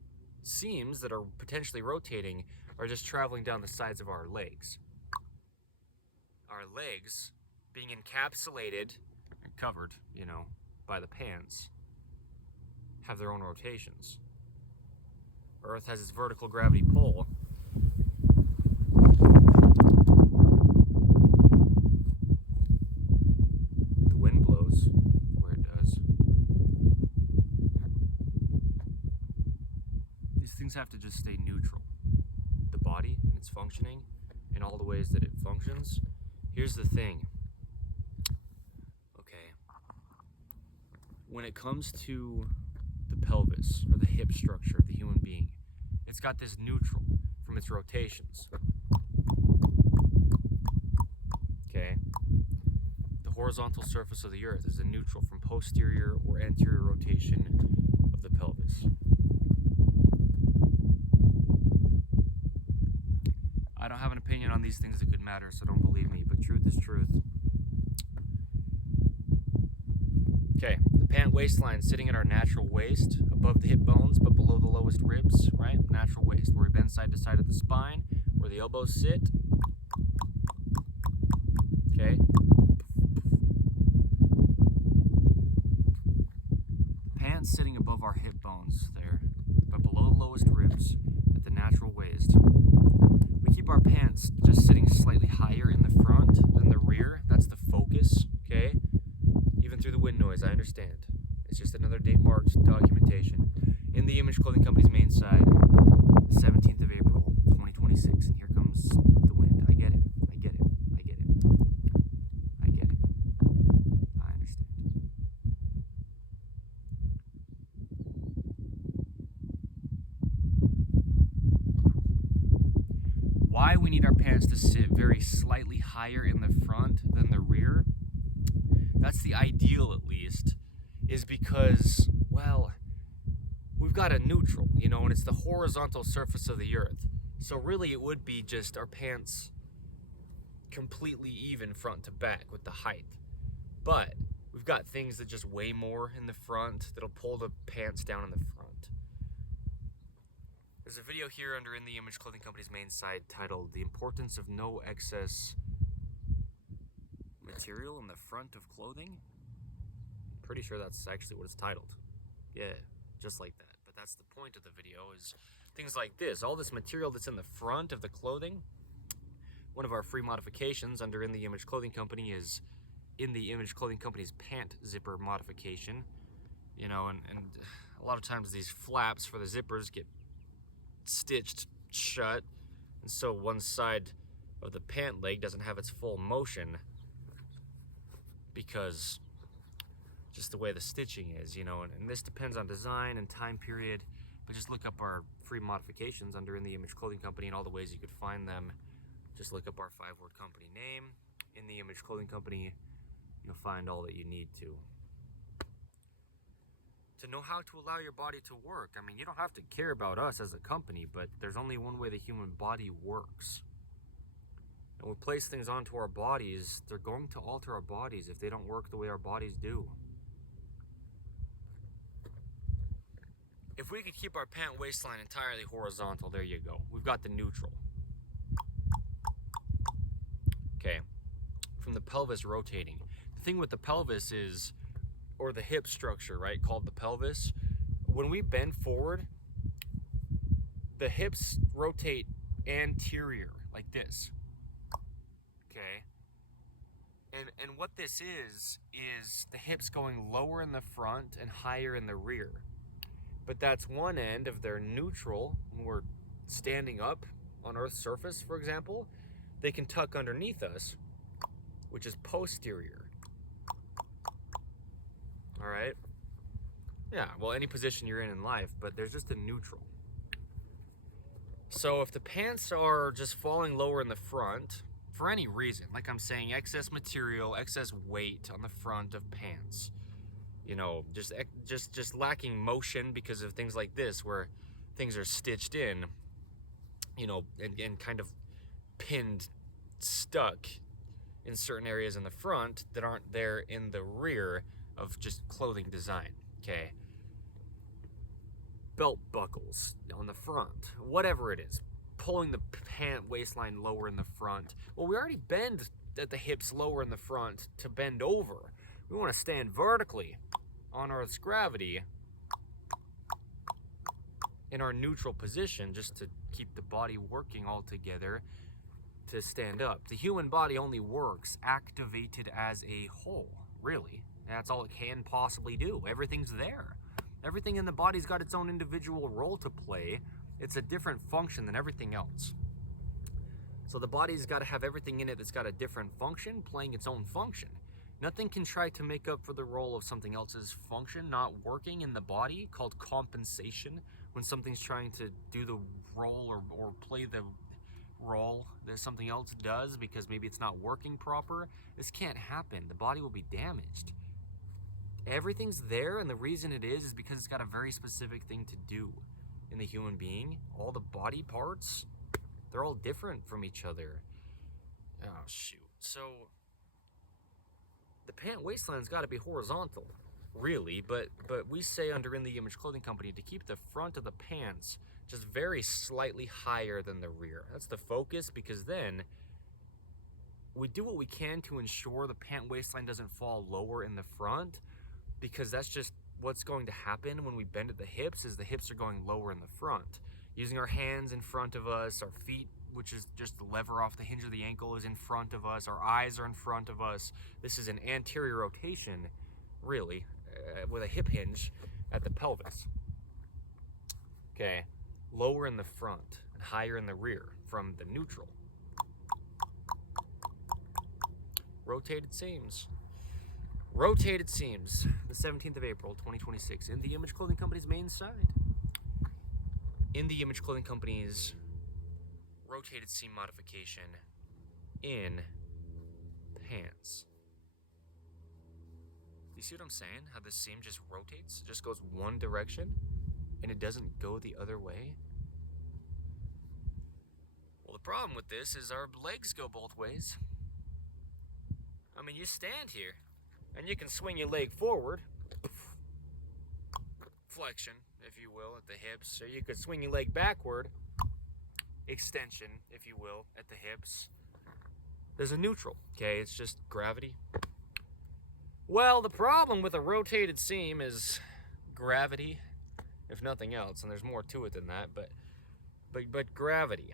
seams that are potentially rotating are just traveling down the sides of our legs. Our legs being encapsulated and covered, you know, by the pants, have their own rotations. Earth has its vertical gravity pull. The wind blows where it does. These things have to just stay neutral. The body and its functioning in all the ways that it functions. Here's the thing. Okay. When it comes to the pelvis or the hip structure of the human being, it's got this neutral from its rotations. Okay? The horizontal surface of the earth is a neutral from posterior or anterior rotation of the pelvis. I don't have an opinion on these things that could matter, so don't believe me, but truth is truth. Okay, the pant waistline sitting at our natural waist, above the hip bones, but below the lowest ribs, right? Natural waist, where we bend side to side of the spine, where the elbows sit. Okay. The pants sitting above our hip bones there, but below the lowest ribs, at the natural waist. We keep our pants just sitting slightly higher in the front than the rear. That's the focus, okay? Even through the wind noise, I understand. It's just another date marked documentation. In the Image Clothing Company's main side, the 17th of April, 2026. And here comes the wind. I get it. I get it. I get it. I get it. I understand. Why we need our pants to sit very slightly higher in the front than the rear, that's the ideal at least, is because, well, we've got a neutral, you know, and it's the horizontal surface of the earth. So really it would be just our pants completely even front to back with the height. But We've got things that just weigh more in the front that'll pull the pants down in the front. There's a video here under In The Image Clothing Company's main site titled "The Importance of No Excess Material in the Front of Clothing." Pretty sure that's actually what it's titled. Yeah, just like that. But that's the point of the video, is things like this. All this material that's in the front of the clothing. One of our free modifications under In The Image Clothing Company is In The Image Clothing Company's pant zipper modification. You know, and a lot of times these flaps for the zippers get stitched shut, and so one side of the pant leg doesn't have its full motion because just the way the stitching is, you know, and this depends on design and time period. But just look up our free modifications under In The Image Clothing Company and all the ways you could find them. Just look up our 5-word company name, In The Image Clothing Company. You'll find all that you need to know how to allow your body to work. I mean, you don't have to care about us as a company, but there's only one way the human body works. And we place things onto our bodies, they're going to alter our bodies if they don't work the way our bodies do. If we could keep our pant waistline entirely horizontal, there you go. We've got the neutral. Okay, from the pelvis rotating. The thing with the pelvis is, or the hip structure, right, called the pelvis. When we bend forward, the hips rotate anterior, like this. Okay? And what this is the hips going lower in the front and higher in the rear. But that's one end of their neutral. When we're standing up on Earth's surface, for example, they can tuck underneath us, which is posterior. All right? Yeah, well, any position you're in life, but there's just a neutral. So if the pants are just falling lower in the front, for any reason, like I'm saying, excess material, excess weight on the front of pants, you know, just lacking motion because of things like this, where things are stitched in, you know, and kind of pinned, stuck in certain areas in the front that aren't there in the rear of just clothing design. Okay, belt buckles on the front, whatever it is, pulling the pant waistline lower in the front. Well, we already bend at the hips lower in the front to bend over. We want to stand vertically on Earth's gravity in our neutral position, just to keep the body working all together to stand up. The human body only works activated as a whole, really. That's all it can possibly do. Everything's there. Everything in the body's got its own individual role to play. It's a different function than everything else. So the body's got to have everything in it that's got a different function playing its own function. Nothing can try to make up for the role of something else's function not working in the body, called compensation. When something's trying to do the role or play the role that something else does because maybe it's not working proper, this can't happen. The body will be damaged. Everything's there, and the reason it is because it's got a very specific thing to do in the human being. All the body parts, they're all different from each other. Oh, shoot. So the pant waistline's got to be horizontal, really, but we say under In The Image Clothing Company to keep the front of the pants just very slightly higher than the rear. That's the focus, because then we do what we can to ensure the pant waistline doesn't fall lower in the front, because that's just what's going to happen when we bend at the hips, is the hips are going lower in the front. Using our hands in front of us, our feet, which is just the lever off the hinge of the ankle, is in front of us, our eyes are in front of us. This is an anterior rotation, really, with a hip hinge at the pelvis. Okay, lower in the front and higher in the rear from the neutral. Rotated seams. Rotated seams, the 17th of April, 2026, in the Image Clothing Company's main site. In the Image Clothing Company's rotated seam modification in pants. Do you see what I'm saying? How this seam just rotates? It just goes one direction and it doesn't go the other way? Well, the problem with this is our legs go both ways. I mean, you stand here And you can swing your leg forward, flexion, if you will, at the hips. Or you could swing your leg backward, extension, if you will, at the hips. There's a neutral, okay? It's just gravity. Well, the problem with a rotated seam is gravity, if nothing else, and there's more to it than that, but gravity.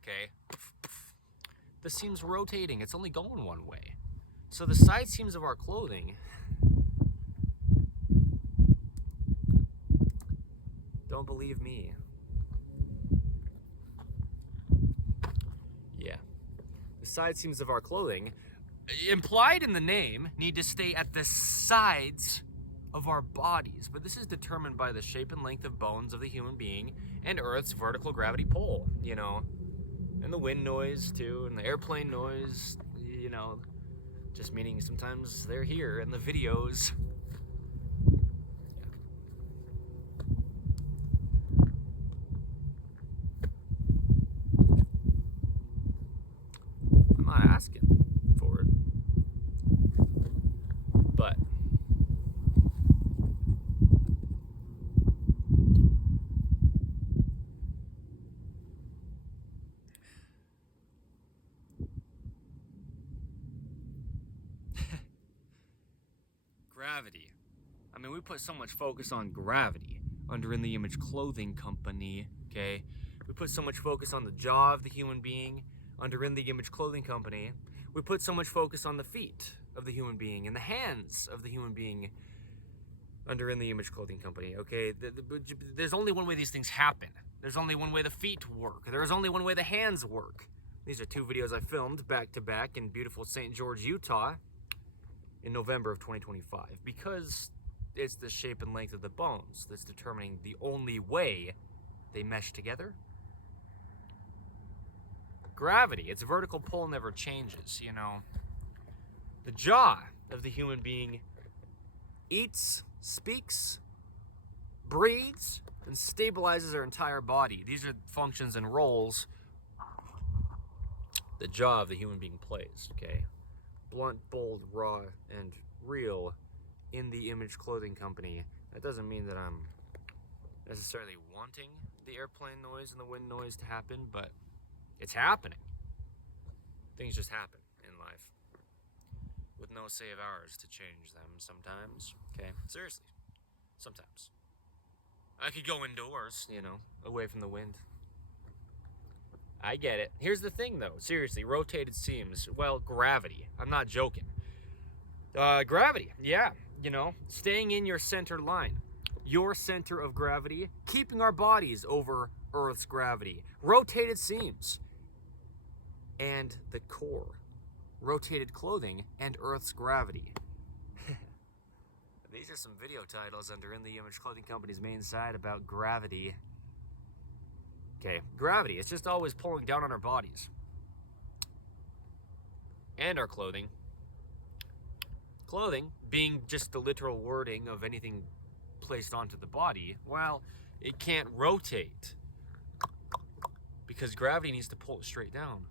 Okay? The seam's rotating, it's only going one way. So the side seams of our clothing don't believe me. Yeah. The side seams of our clothing, implied in the name, need to stay at the sides of our bodies, but this is determined by the shape and length of bones of the human being and Earth's vertical gravity pull, you know, and the wind noise too, and the airplane noise, you know, just meaning sometimes they're here in the videos. I'm not asking for it, but gravity. I mean, we put so much focus on gravity under In the Image Clothing Company, okay? We put so much focus on the jaw of the human being under In the Image Clothing Company. We put so much focus on the feet of the human being and the hands of the human being under In the Image Clothing Company, okay? There's only one way these things happen. There's only one way the feet work. There is only one way the hands work. These are 2 videos I filmed back to back in beautiful St. George, Utah in November of 2025, because it's the shape and length of the bones that's determining the only way they mesh together. Gravity, its vertical pull never changes, you know. The jaw of the human being eats, speaks, breathes, and stabilizes their entire body. These are functions and roles the jaw of the human being plays, okay? Blunt, bold, raw, and real In the Image Clothing Company. That doesn't mean that I'm necessarily wanting the airplane noise and the wind noise to happen, but it's happening. Things just happen in life with no say of ours to change them sometimes, okay? Seriously, sometimes. I could go indoors, you know, away from the wind. I get it. Here's the thing, though. Seriously, rotated seams. Well, gravity. I'm not joking. Gravity. Yeah, you know, staying in your center line. Your center of gravity, keeping our bodies over Earth's gravity. Rotated seams. And the core. Rotated clothing and Earth's gravity. These are some video titles under In the Image Clothing Company's main site about gravity. Okay, gravity, it's just always pulling down on our bodies. And our clothing. Clothing, being just the literal wording of anything placed onto the body, well, it can't rotate. Because gravity needs to pull it straight down.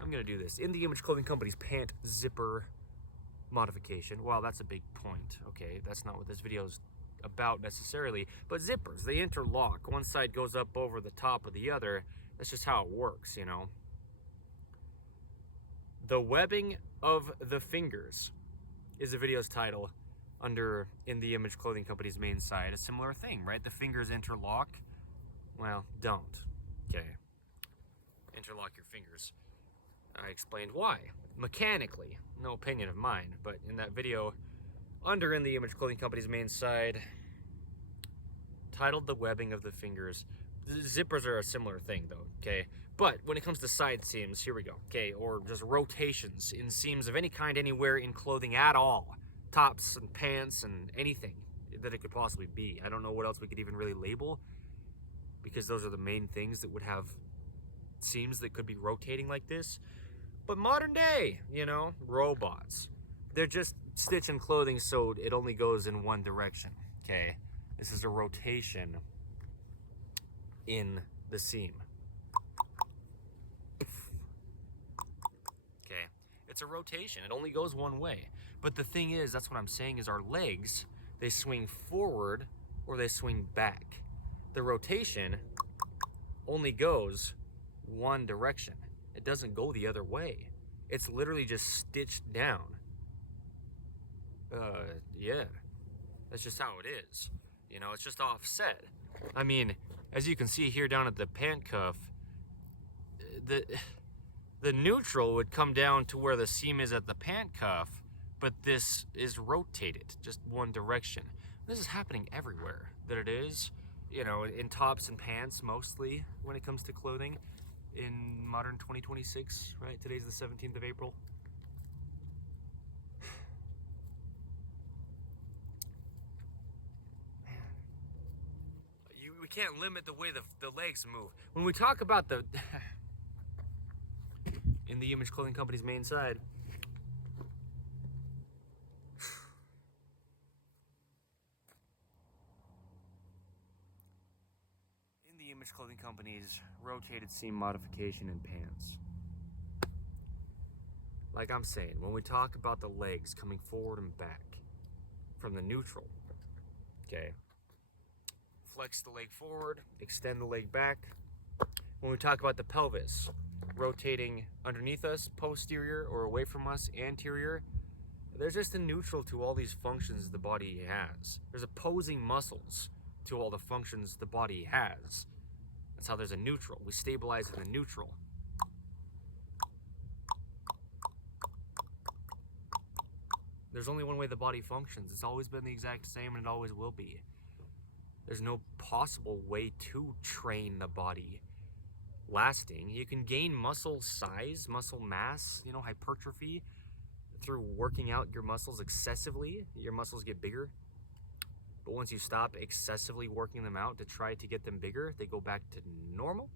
I'm gonna do this. In the Image Clothing Company's pant zipper modification. Well, that's a big point. Okay, that's not what this video is about necessarily, but zippers, they interlock. One side goes up over the top of the other. That's just how it works, you know. The webbing of the fingers is the video's title under In the Image Clothing Company's main site. A similar thing, right? The fingers interlock. Well, don't. Okay. Interlock your fingers. I explained why. Mechanically, no opinion of mine, but in that video under In the Image Clothing Company's main site, titled The Webbing of the Fingers. The zippers are a similar thing though, okay? But when it comes to side seams, here we go, okay? Or just rotations in seams of any kind anywhere in clothing at all. Tops and pants and anything that it could possibly be. I don't know what else we could even really label, because those are the main things that would have seams that could be rotating like this. But modern day, you know, robots. They're just stitching clothing so it only goes in one direction, okay? This is a rotation in the seam. Okay, It's a rotation. It only goes one way. But the thing is, that's what I'm saying, is our legs, they swing forward or they swing back. The rotation only goes one direction. It doesn't go the other way. It's literally just stitched down. Yeah, that's just how it is. You know, it's just offset. I mean, as you can see here down at the pant cuff, the neutral would come down to where the seam is at the pant cuff, but this is rotated just one direction. This is happening everywhere that it is, you know, in tops and pants mostly when it comes to clothing in modern 2026, right? Today's the 17th of April. We can't limit the way the legs move. When we talk about the in the Image Clothing Company's main side, in the Image Clothing Company's rotated seam modification in pants, like I'm saying, when we talk about the legs coming forward and back from the neutral, okay, flex the leg forward, extend the leg back. When we talk about the pelvis, rotating underneath us, posterior, or away from us, anterior, there's just a neutral to all these functions the body has. There's opposing muscles to all the functions the body has. That's how there's a neutral. We stabilize in the neutral. There's only one way the body functions. It's always been the exact same, and it always will be. There's no possible way to train the body lasting. You can gain muscle size, muscle mass, you know, hypertrophy through working out your muscles excessively. Your muscles get bigger. But once you stop excessively working them out to try to get them bigger, they go back to normal.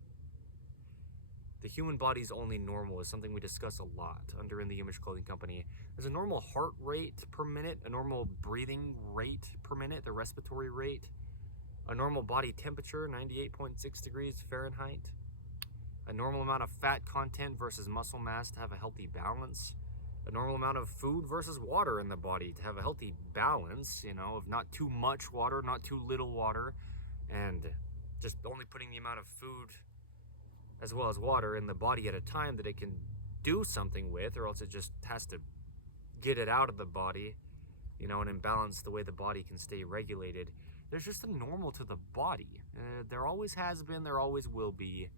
The human body's only normal is something we discuss a lot under In the Image Clothing Company. There's a normal heart rate per minute, a normal breathing rate per minute, the respiratory rate. A normal body temperature, 98.6 degrees Fahrenheit. A normal amount of fat content versus muscle mass to have a healthy balance. A normal amount of food versus water in the body to have a healthy balance, you know, of not too much water, not too little water, and just only putting the amount of food as well as water in the body at a time that it can do something with, or else it just has to get it out of the body, you know, and imbalance the way the body can stay regulated. There's just a normal to the body. There always has been, there always will be.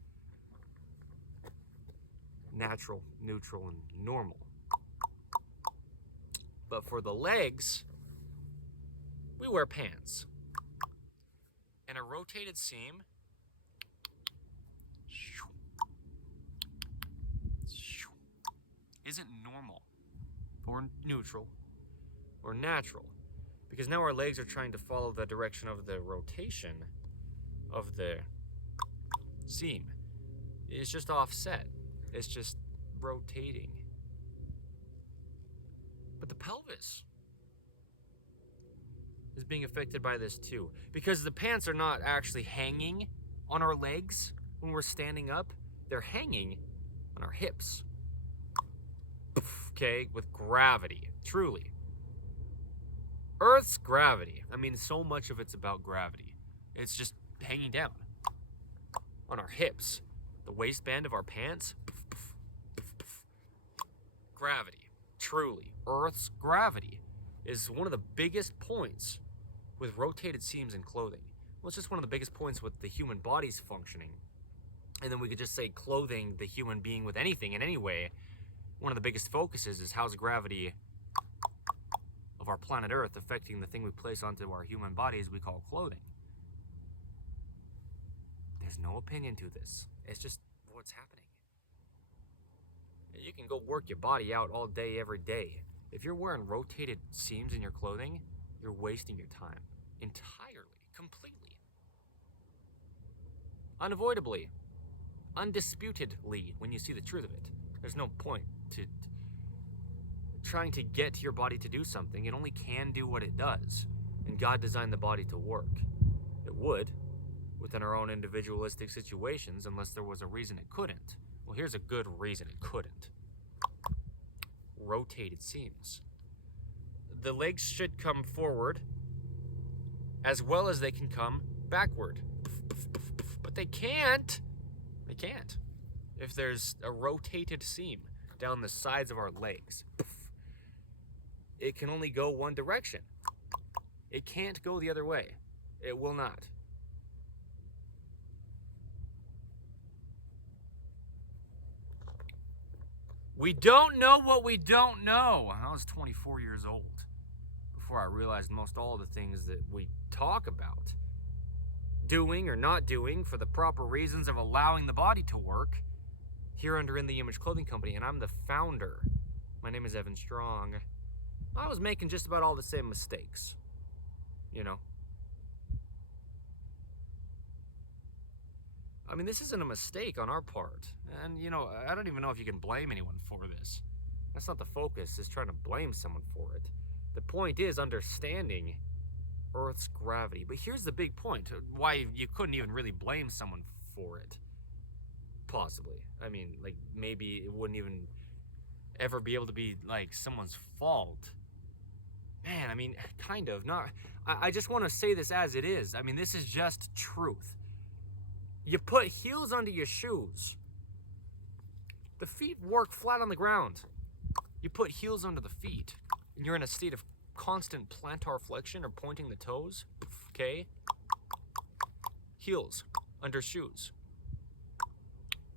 Natural, neutral, and normal. But for the legs, we wear pants. And a rotated seam isn't normal or neutral or natural. Because now our legs are trying to follow the direction of the rotation of the seam. It's just offset. It's just rotating. But the pelvis is being affected by this too. Because the pants are not actually hanging on our legs when we're standing up. They're hanging on our hips. Okay, with gravity, truly. Earth's gravity. I mean, so much of it's about gravity. It's just hanging down on our hips. The waistband of our pants. Gravity. Truly. Earth's gravity is one of the biggest points with rotated seams in clothing. Well, it's just one of the biggest points with the human body's functioning. And then we could just say clothing the human being with anything in any way. One of the biggest focuses is how's gravity of our planet Earth affecting the thing we place onto our human bodies we call clothing. There's no opinion to this. It's just what's happening. You can go work your body out all day, every day. If you're wearing rotated seams in your clothing, you're wasting your time. Entirely. Completely. Unavoidably. Undisputedly, when you see the truth of it. There's no point to trying to get your body to do something. It only can do what it does. And God designed the body to work. It would, within our own individualistic situations, unless there was a reason it couldn't. Well, here's a good reason it couldn't. rotated seams. The legs should come forward as well as they can come backward. But they can't. They can't. If there's a rotated seam down the sides of our legs, it can only go one direction. It can't go the other way. It will not. We don't know what we don't know. I was 24 years old before I realized most all the things that we talk about doing or not doing for the proper reasons of allowing the body to work here under In The Image Clothing Company, and I'm the founder. My name is Evan Strong. I was making just about all the same mistakes, you know. I mean, this isn't a mistake on our part. And, you know, I don't even know if you can blame anyone for this. That's not the focus, is trying to blame someone for it. The point is understanding Earth's gravity. But here's the big point, why you couldn't even really blame someone for it. Possibly. I mean, like, maybe it wouldn't even ever be able to be, like, someone's fault. Man, I mean, kind of. Not. I just want to say this as it is. I mean, this is just truth. You put heels under your shoes. The feet work flat on the ground. You put heels under the feet, and you're in a state of constant plantar flexion or pointing the toes. Okay? Heels under shoes.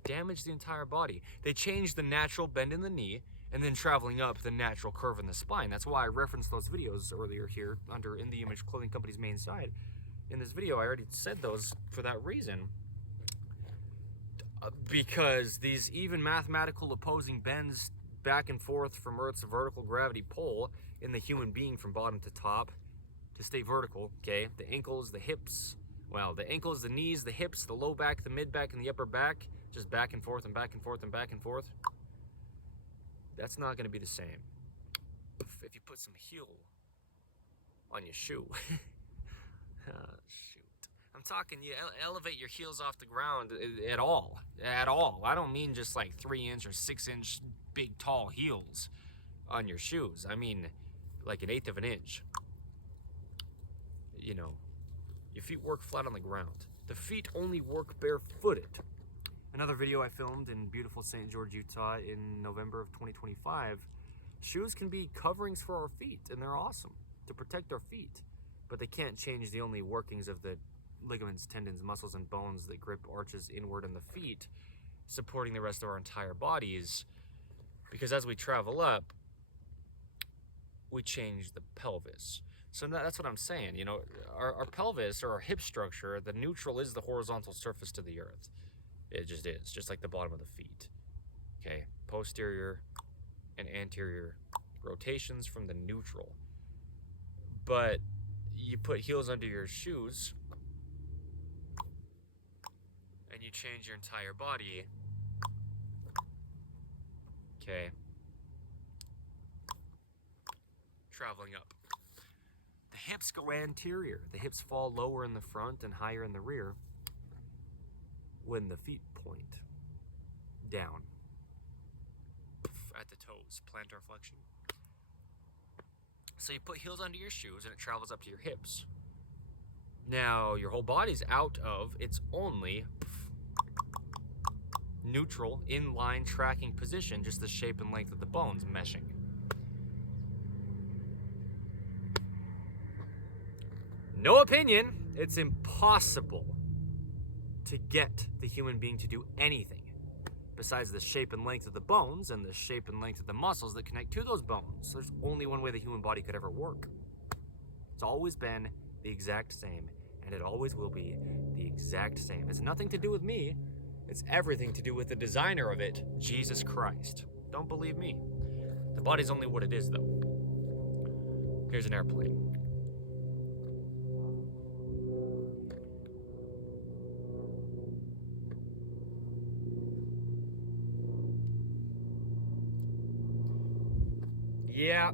Damage the entire body. They change the natural bend in the knee and then traveling up the natural curve in the spine. That's why I referenced those videos earlier here under In The Image Clothing Company's main side. In this video, I already said those for that reason. Because these even mathematical opposing bends back and forth from Earth's vertical gravity pull in the human being from bottom to top to stay vertical, okay? The ankles, the hips, well, the ankles, the knees, the hips, the low back, the mid back, and the upper back, just back and forth and back and forth and back and forth. That's not going to be the same if you put some heel on your shoe. Shoot. I'm talking you elevate your heels off the ground at all. I don't mean just like 3-inch or 6-inch big tall heels on your shoes. I mean like 1/8 of an inch. You know, your feet work flat on the ground. The feet only work barefooted. Another video I filmed in beautiful St. George, Utah in November of 2025. Shoes can be coverings for our feet, and they're awesome to protect our feet, but they can't change the only workings of the ligaments, tendons, muscles, and bones that grip arches inward in the feet, supporting the rest of our entire bodies. Because as we travel up, we change the pelvis. So that's what I'm saying. You know, our pelvis or our hip structure, the neutral is the horizontal surface to the earth. It just is, just like the bottom of the feet. Okay, posterior and anterior rotations from the neutral. But you put heels under your shoes and you change your entire body. Okay. Traveling up. The hips go anterior. The hips fall lower in the front and higher in the rear when the feet point down at the toes, plantar flexion. So you put heels under your shoes and it travels up to your hips. Now your whole body's out of its only neutral inline tracking position, just the shape and length of the bones meshing. No opinion, it's impossible to get the human being to do anything besides the shape and length of the bones and the shape and length of the muscles that connect to those bones. There's only one way the human body could ever work. It's always been the exact same, and it always will be the exact same. It's nothing to do with me. It's everything to do with the designer of it, Jesus Christ. Don't believe me. The body's only what it is, though. Here's an airplane. Yeah.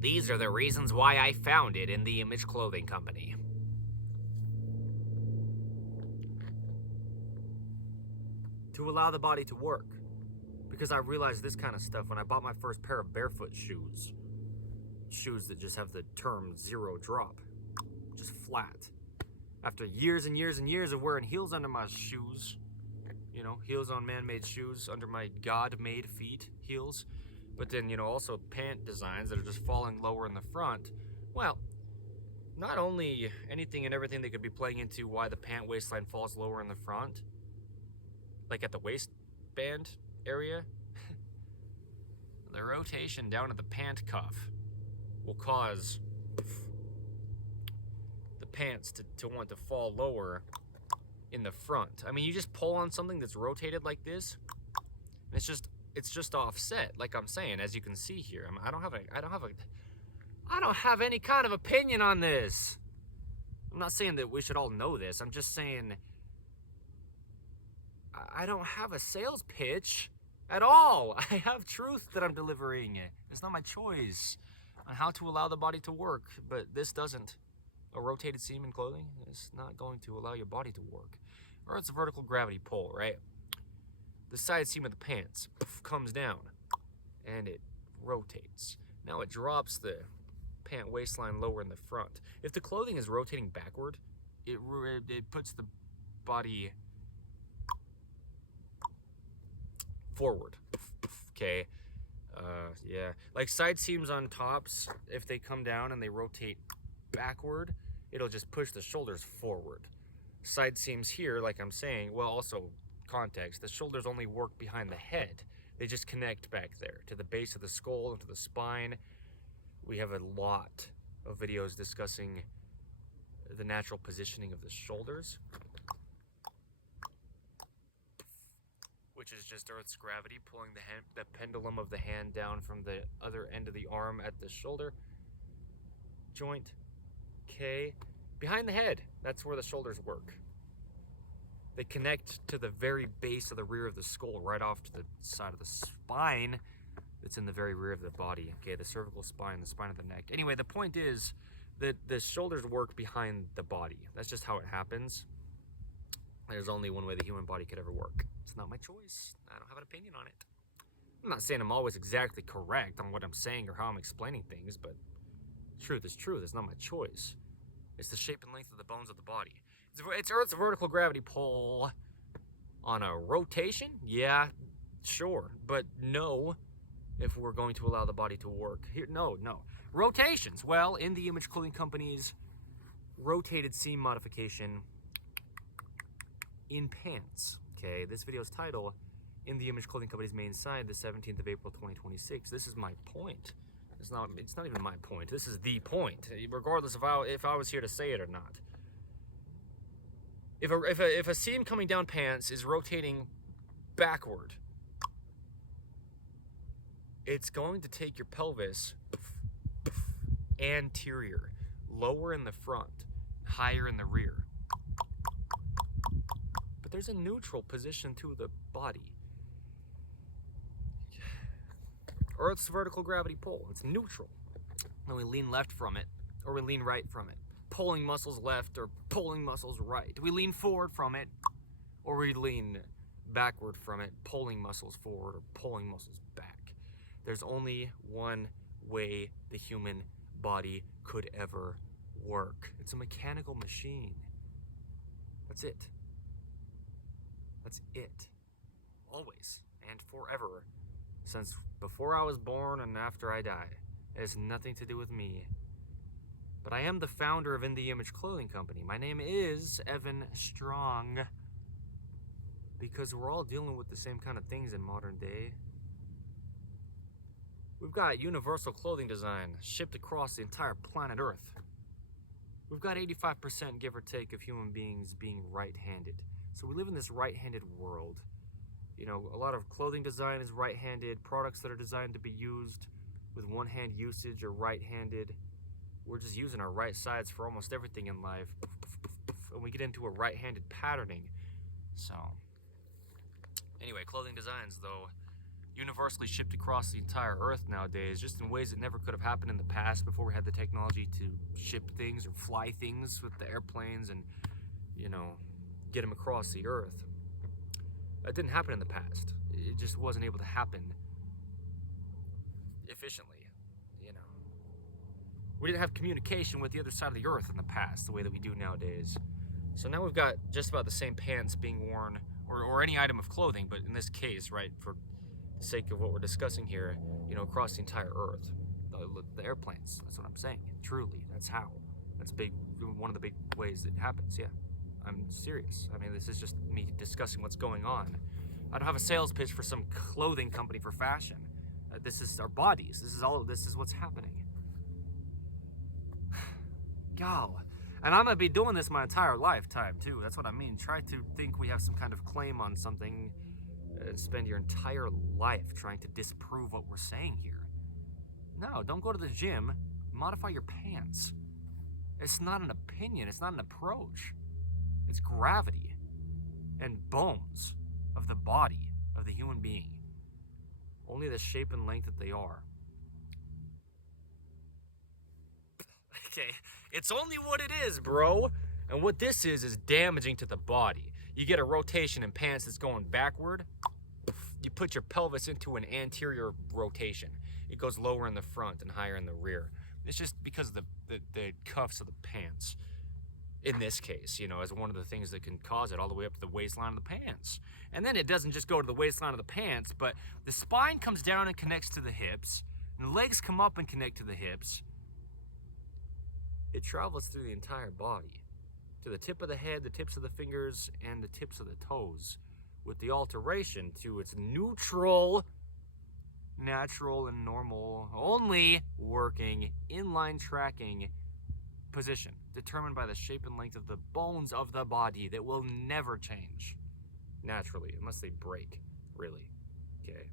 These are the reasons why I founded In The Image Clothing Company. To allow the body to work. Because I realized this kind of stuff when I bought my first pair of barefoot shoes. Shoes that just have the term zero drop. Just flat. After years and years and years of wearing heels under my shoes, you know, heels on man-made shoes under my God-made feet, heels, but then, you know, also pant designs that are just falling lower in the front. Well, not only anything and everything that could be playing into why the pant waistline falls lower in the front, like at the waistband area, the rotation down at the pant cuff will cause the pants to want to fall lower in the front. I mean, you just pull on something that's rotated like this, and it's just offset, like I'm saying, as you can see here. I don't have any kind of opinion on this. I'm not saying that we should all know this. I'm just saying I don't have a sales pitch at all. I have truth that I'm delivering. It's not my choice on how to allow the body to work, but this doesn't. A rotated seam in clothing is not going to allow your body to work. Or it's a vertical gravity pull, right? The side seam of the pants comes down and it rotates. Now it drops the pant waistline lower in the front. If the clothing is rotating backward, it puts the body forward. Okay. Yeah. Like side seams on tops, if they come down and they rotate backward, it'll just push the shoulders forward. Side seams here, like I'm saying, well, also context, the shoulders only work behind the head. They just connect back there to the base of the skull and to the spine. We have a lot of videos discussing the natural positioning of the shoulders, which is just Earth's gravity pulling the pendulum of the hand down from the other end of the arm at the shoulder joint. Okay, behind the head, that's where the shoulders work. They connect to the very base of the rear of the skull, right off to the side of the spine that's in the very rear of the body. Okay, the cervical spine, the spine of the neck. Anyway, the point is that the shoulders work behind the body. That's just how it happens. There's only one way the human body could ever work. It's not my choice. I don't have an opinion on it. I'm not saying I'm always exactly correct on what I'm saying or how I'm explaining things, but truth is truth. It's not my choice. It's the shape and length of the bones of the body. It's Earth's vertical gravity pull on a rotation? Yeah, sure. But no, if we're going to allow the body to work. Here, no. Rotations. Well, in the Image Clothing Company's rotated seam modification in pants. Okay, this video's title, In the Image Clothing Company's main side, the 17th of April, 2026. This is my point. It's not even my point. This is the point, regardless of if I was here to say it or not. If a seam coming down pants is rotating backward, it's going to take your pelvis anterior, lower in the front, higher in the rear. But there's a neutral position to the body. Earth's vertical gravity pull, it's neutral. When we lean left from it, or we lean right from it, pulling muscles left or pulling muscles right. We lean forward from it, or we lean backward from it, pulling muscles forward or pulling muscles back. There's only one way the human body could ever work. It's a mechanical machine. That's it. That's it. Always and forever. Since before I was born and after I die. It has nothing to do with me. But I am the founder of In the Image Clothing Company. My name is Evan Strong. Because we're all dealing with the same kind of things in modern day. We've got universal clothing design shipped across the entire planet Earth. We've got 85%, give or take, of human beings being right-handed. So we live in this right-handed world. You know, a lot of clothing design is right-handed. Products that are designed to be used with one-hand usage are right-handed. We're just using our right sides for almost everything in life. And we get into a right-handed patterning. So, anyway, clothing designs, though, universally shipped across the entire Earth nowadays, just in ways that never could have happened in the past before we had the technology to ship things or fly things with the airplanes and, you know, get them across the Earth. That didn't happen in the past. it just wasn't able to happen efficiently, you know. We didn't have communication with the other side of the earth in the past the way that we do nowadays. So now we've got just about the same pants being worn, or any item of clothing, but in this case, right, for the sake of what we're discussing here, you know, across the entire earth. The airplanes, that's what I'm saying. Truly, that's how. That's one of the big ways it happens, yeah. I'm serious. I mean, this is just me discussing what's going on. I don't have a sales pitch for some clothing company for fashion. This is our bodies. This is what's happening. Y'all. And I'm going to be doing this my entire lifetime, too. That's what I mean. Try to think we have some kind of claim on something and spend your entire life trying to disprove what we're saying here. No, don't go to the gym. Modify your pants. It's not an opinion. It's not an approach. It's gravity and bones of the body of the human being. Only the shape and length that they are. Okay, it's only what it is, bro. And what this is damaging to the body. You get a rotation in pants that's going backward. You put your pelvis into an anterior rotation. It goes lower in the front and higher in the rear. It's just because of the cuffs of the pants. In this case, you know, as one of the things that can cause it all the way up to the waistline of the pants. And then it doesn't just go to the waistline of the pants, but the spine comes down and connects to the hips, and the legs come up and connect to the hips. It travels through the entire body, to the tip of the head, the tips of the fingers, and the tips of the toes, with the alteration to its neutral, natural, and normal, only working, inline tracking position, determined by the shape and length of the bones of the body that will never change naturally, unless they break, really, okay?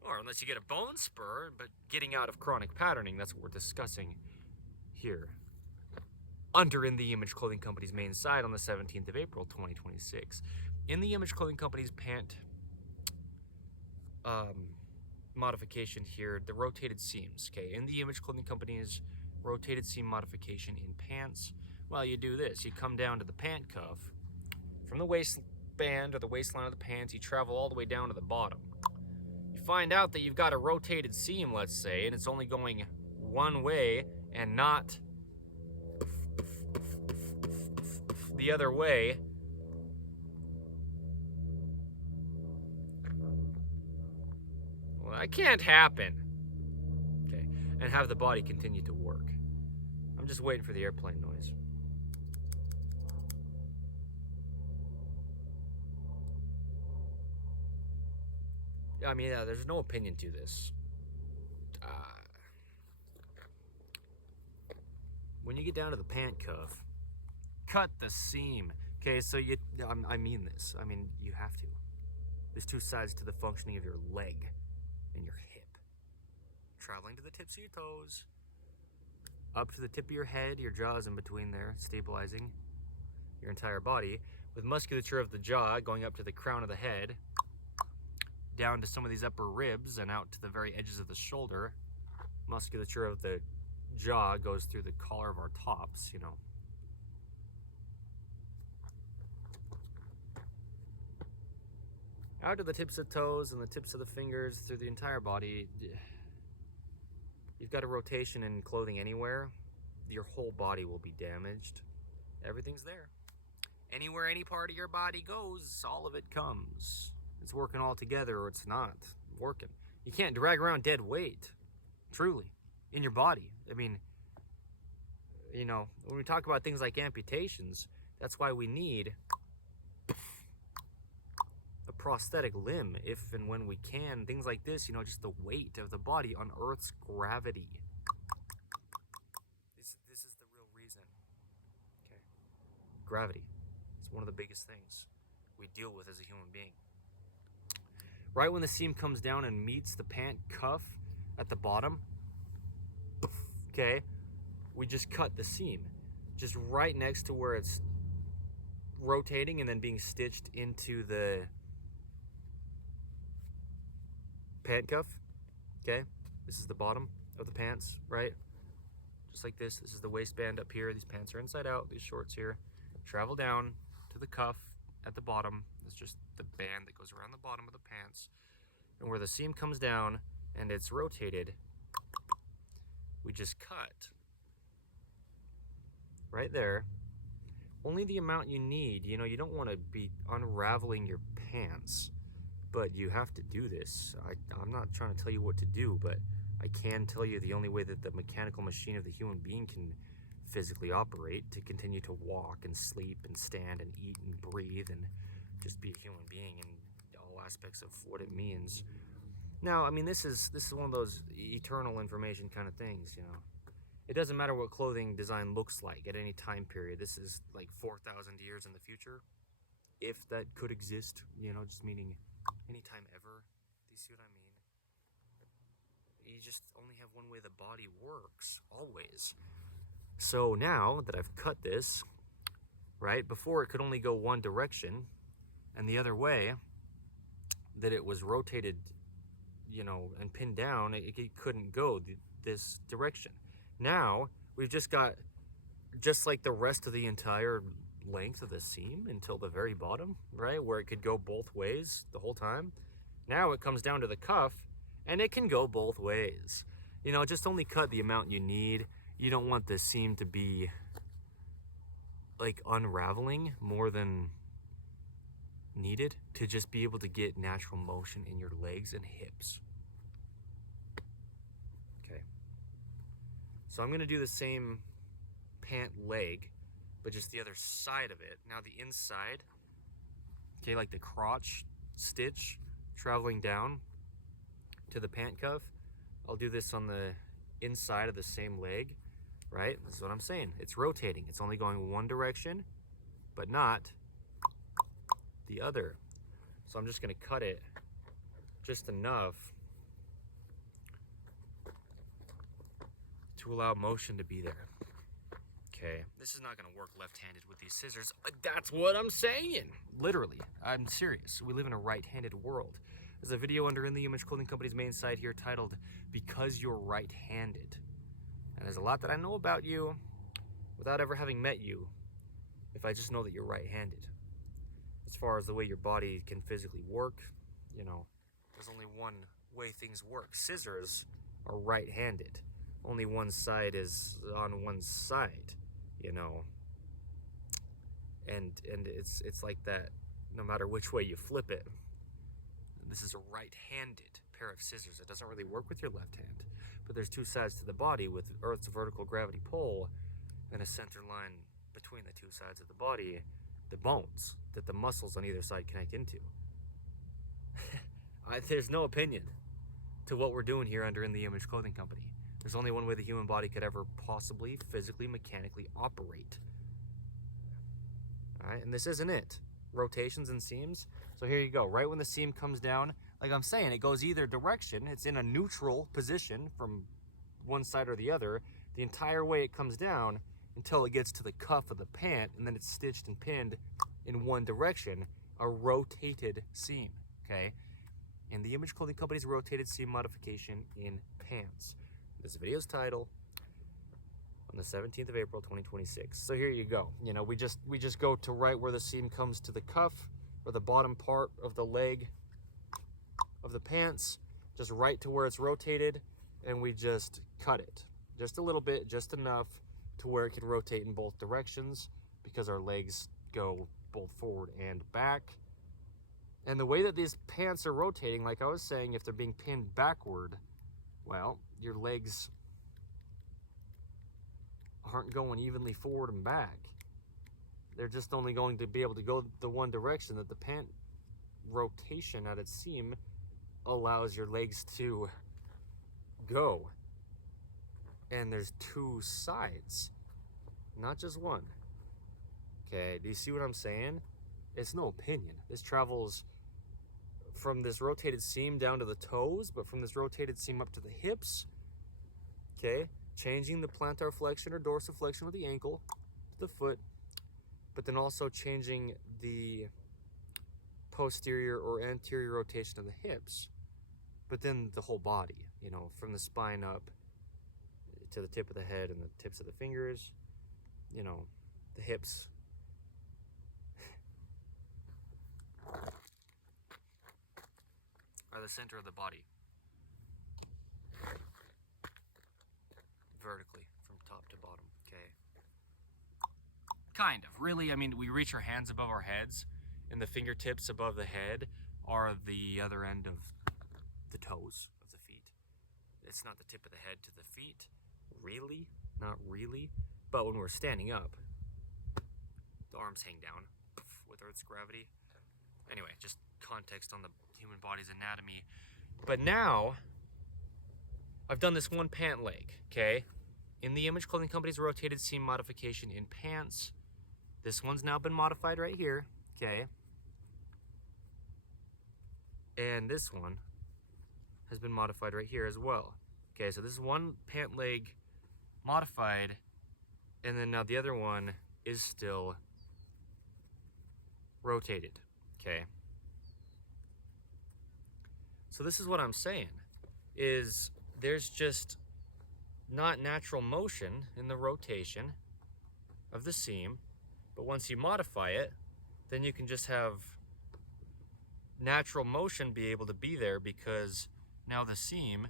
Or unless you get a bone spur, but getting out of chronic patterning, that's what we're discussing here. Under In The Image Clothing Company's main site on the 17th of April, 2026. In The Image Clothing Company's pant modification here, the rotated seams, okay? In The Image Clothing Company's rotated seam modification in pants. Well, you do this. You come down to the pant cuff. From the waistband or the waistline of the pants, you travel all the way down to the bottom. You find out that you've got a rotated seam, let's say, and it's only going one way and not the other way. Well, that can't happen. Okay, and have the body continue to work. I'm just waiting for the airplane noise. I mean, there's no opinion to this. When you get down to the pant cuff, cut the seam. Okay, so I mean this. I mean, you have to. There's two sides to the functioning of your leg and your hip. Traveling to the tips of your toes, up to the tip of your head, your jaw is in between there, stabilizing your entire body, with musculature of the jaw going up to the crown of the head, down to some of these upper ribs and out to the very edges of the shoulder. Musculature of the jaw goes through the collar of our tops, you know. Out to the tips of the toes and the tips of the fingers, through the entire body. You've got a rotation in clothing anywhere, your whole body will be damaged. Everything's there. Anywhere any part of your body goes, all of it comes. It's working all together or it's not working. You can't drag around dead weight, truly, in your body. I mean, you know, when we talk about things like amputations, that's why we need a prosthetic limb if and when we can. Things like this, you know, just the weight of the body on Earth's gravity. This is the real reason. Okay. Gravity. It's one of the biggest things we deal with as a human being. Right when the seam comes down and meets the pant cuff at the bottom, okay, we just cut the seam. Just right next to where it's rotating and then being stitched into the pant cuff, okay? This is the bottom of the pants, right? Just like this. This is the waistband up here. These pants are inside out. These shorts here travel down to the cuff at the bottom. It's just the band that goes around the bottom of the pants. And where the seam comes down and it's rotated, we just cut right there. Only the amount you need. You know, you don't want to be unraveling your pants, but you have to do this. I'm not trying to tell you what to do, but I can tell you the only way that the mechanical machine of the human being can physically operate to continue to walk and sleep and stand and eat and breathe and just be a human being in all aspects of what it means. Now, I mean, this is one of those eternal information kind of things, you know. It doesn't matter what clothing design looks like at any time period. This is like 4,000 years in the future, if that could exist, you know, just meaning anytime ever. Do you see what I mean? You just only have one way the body works, always. So now that I've cut this, right, before it could only go one direction, and the other way that it was rotated, you know, and pinned down, it couldn't go this direction. Now we've just got just like the rest of the entire length of the seam until the very bottom, right, where it could go both ways the whole time. Now it comes down to the cuff and it can go both ways. You know, just only cut the amount you need. You don't want the seam to be like unraveling more than needed to just be able to get natural motion in your legs and hips. Okay. So I'm going to do the same pant leg, but just the other side of it. Now the inside, okay, like the crotch stitch traveling down to the pant cuff, I'll do this on the inside of the same leg, right? This is what I'm saying. It's rotating. It's only going one direction, but not the other. So I'm just going to cut it just enough to allow motion to be there. Okay, this is not going to work left-handed with these scissors. That's what I'm saying. Literally, I'm serious. We live in a right-handed world. There's a video under In The Image Clothing Company's main site here titled Because You're Right-Handed. And there's a lot that I know about you without ever having met you, if I just know that you're right-handed. As far as the way your body can physically work, you know, there's only one way things work. Scissors are right-handed. Only one side is on one side, you know. And it's like that no matter which way you flip it. This is a right-handed pair of scissors. It doesn't really work with your left hand. But there's two sides to the body with Earth's vertical gravity pull and a center line between the two sides of the body, the bones that the muscles on either side connect into. There's no opinion to what we're doing here under In The Image Clothing Company. There's only one way the human body could ever possibly, physically, mechanically operate. All right, and this isn't it. Rotations and seams. So here you go. Right when the seam comes down, like I'm saying, it goes either direction. It's in a neutral position from one side or the other the entire way it comes down until it gets to the cuff of the pant, and then it's stitched and pinned in one direction, a rotated seam, okay? In The Image Clothing Company's rotated seam modification in pants. This video's title on the 17th of April, 2026. So here you go. You know, we just go to right where the seam comes to the cuff or the bottom part of the leg of the pants, just right to where it's rotated, and we just cut it. Just a little bit, just enough to where it can rotate in both directions because our legs go both forward and back. And the way that these pants are rotating, like I was saying, if they're being pinned backward, well, your legs aren't going evenly forward and back. They're just only going to be able to go the one direction that the pant rotation at its seam allows your legs to go. And there's two sides, not just one. Okay, do you see what I'm saying? It's no opinion. This travels from this rotated seam down to the toes, but from this rotated seam up to the hips. Okay, changing the plantar flexion or dorsiflexion of the ankle to the foot, but then also changing the posterior or anterior rotation of the hips, but then the whole body, you know, from the spine up to the tip of the head and the tips of the fingers, you know, the hips. or the center of the body. Vertically, from top to bottom, okay? Kind of, really, I mean, we reach our hands above our heads, and the fingertips above the head are the other end of the toes of the feet. It's not the tip of the head to the feet, really, not really, but when we're standing up, the arms hang down with Earth's gravity. Anyway, just context on the human body's anatomy. But now, I've done this one pant leg, okay? In the Image Clothing Company's rotated seam modification in pants. This one's now been modified right here, okay? And this one has been modified right here as well. Okay, so this is one pant leg modified, and then now the other one is still rotated, okay? So this is what I'm saying, is there's just not natural motion in the rotation of the seam, but once you modify it, then you can just have natural motion be able to be there, because now the seam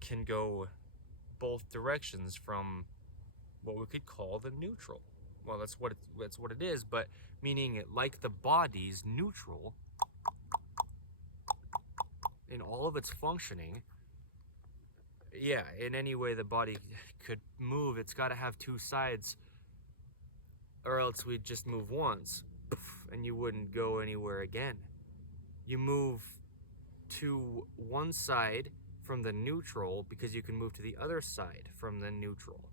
can go both directions from what we could call the neutral. Well, that's what it is, but meaning like the body's neutral in all of its functioning. Yeah, in any way the body could move, it's got to have two sides, or else we'd just move once and you wouldn't go anywhere again. You move to one side from the neutral because you can move to the other side from the neutral.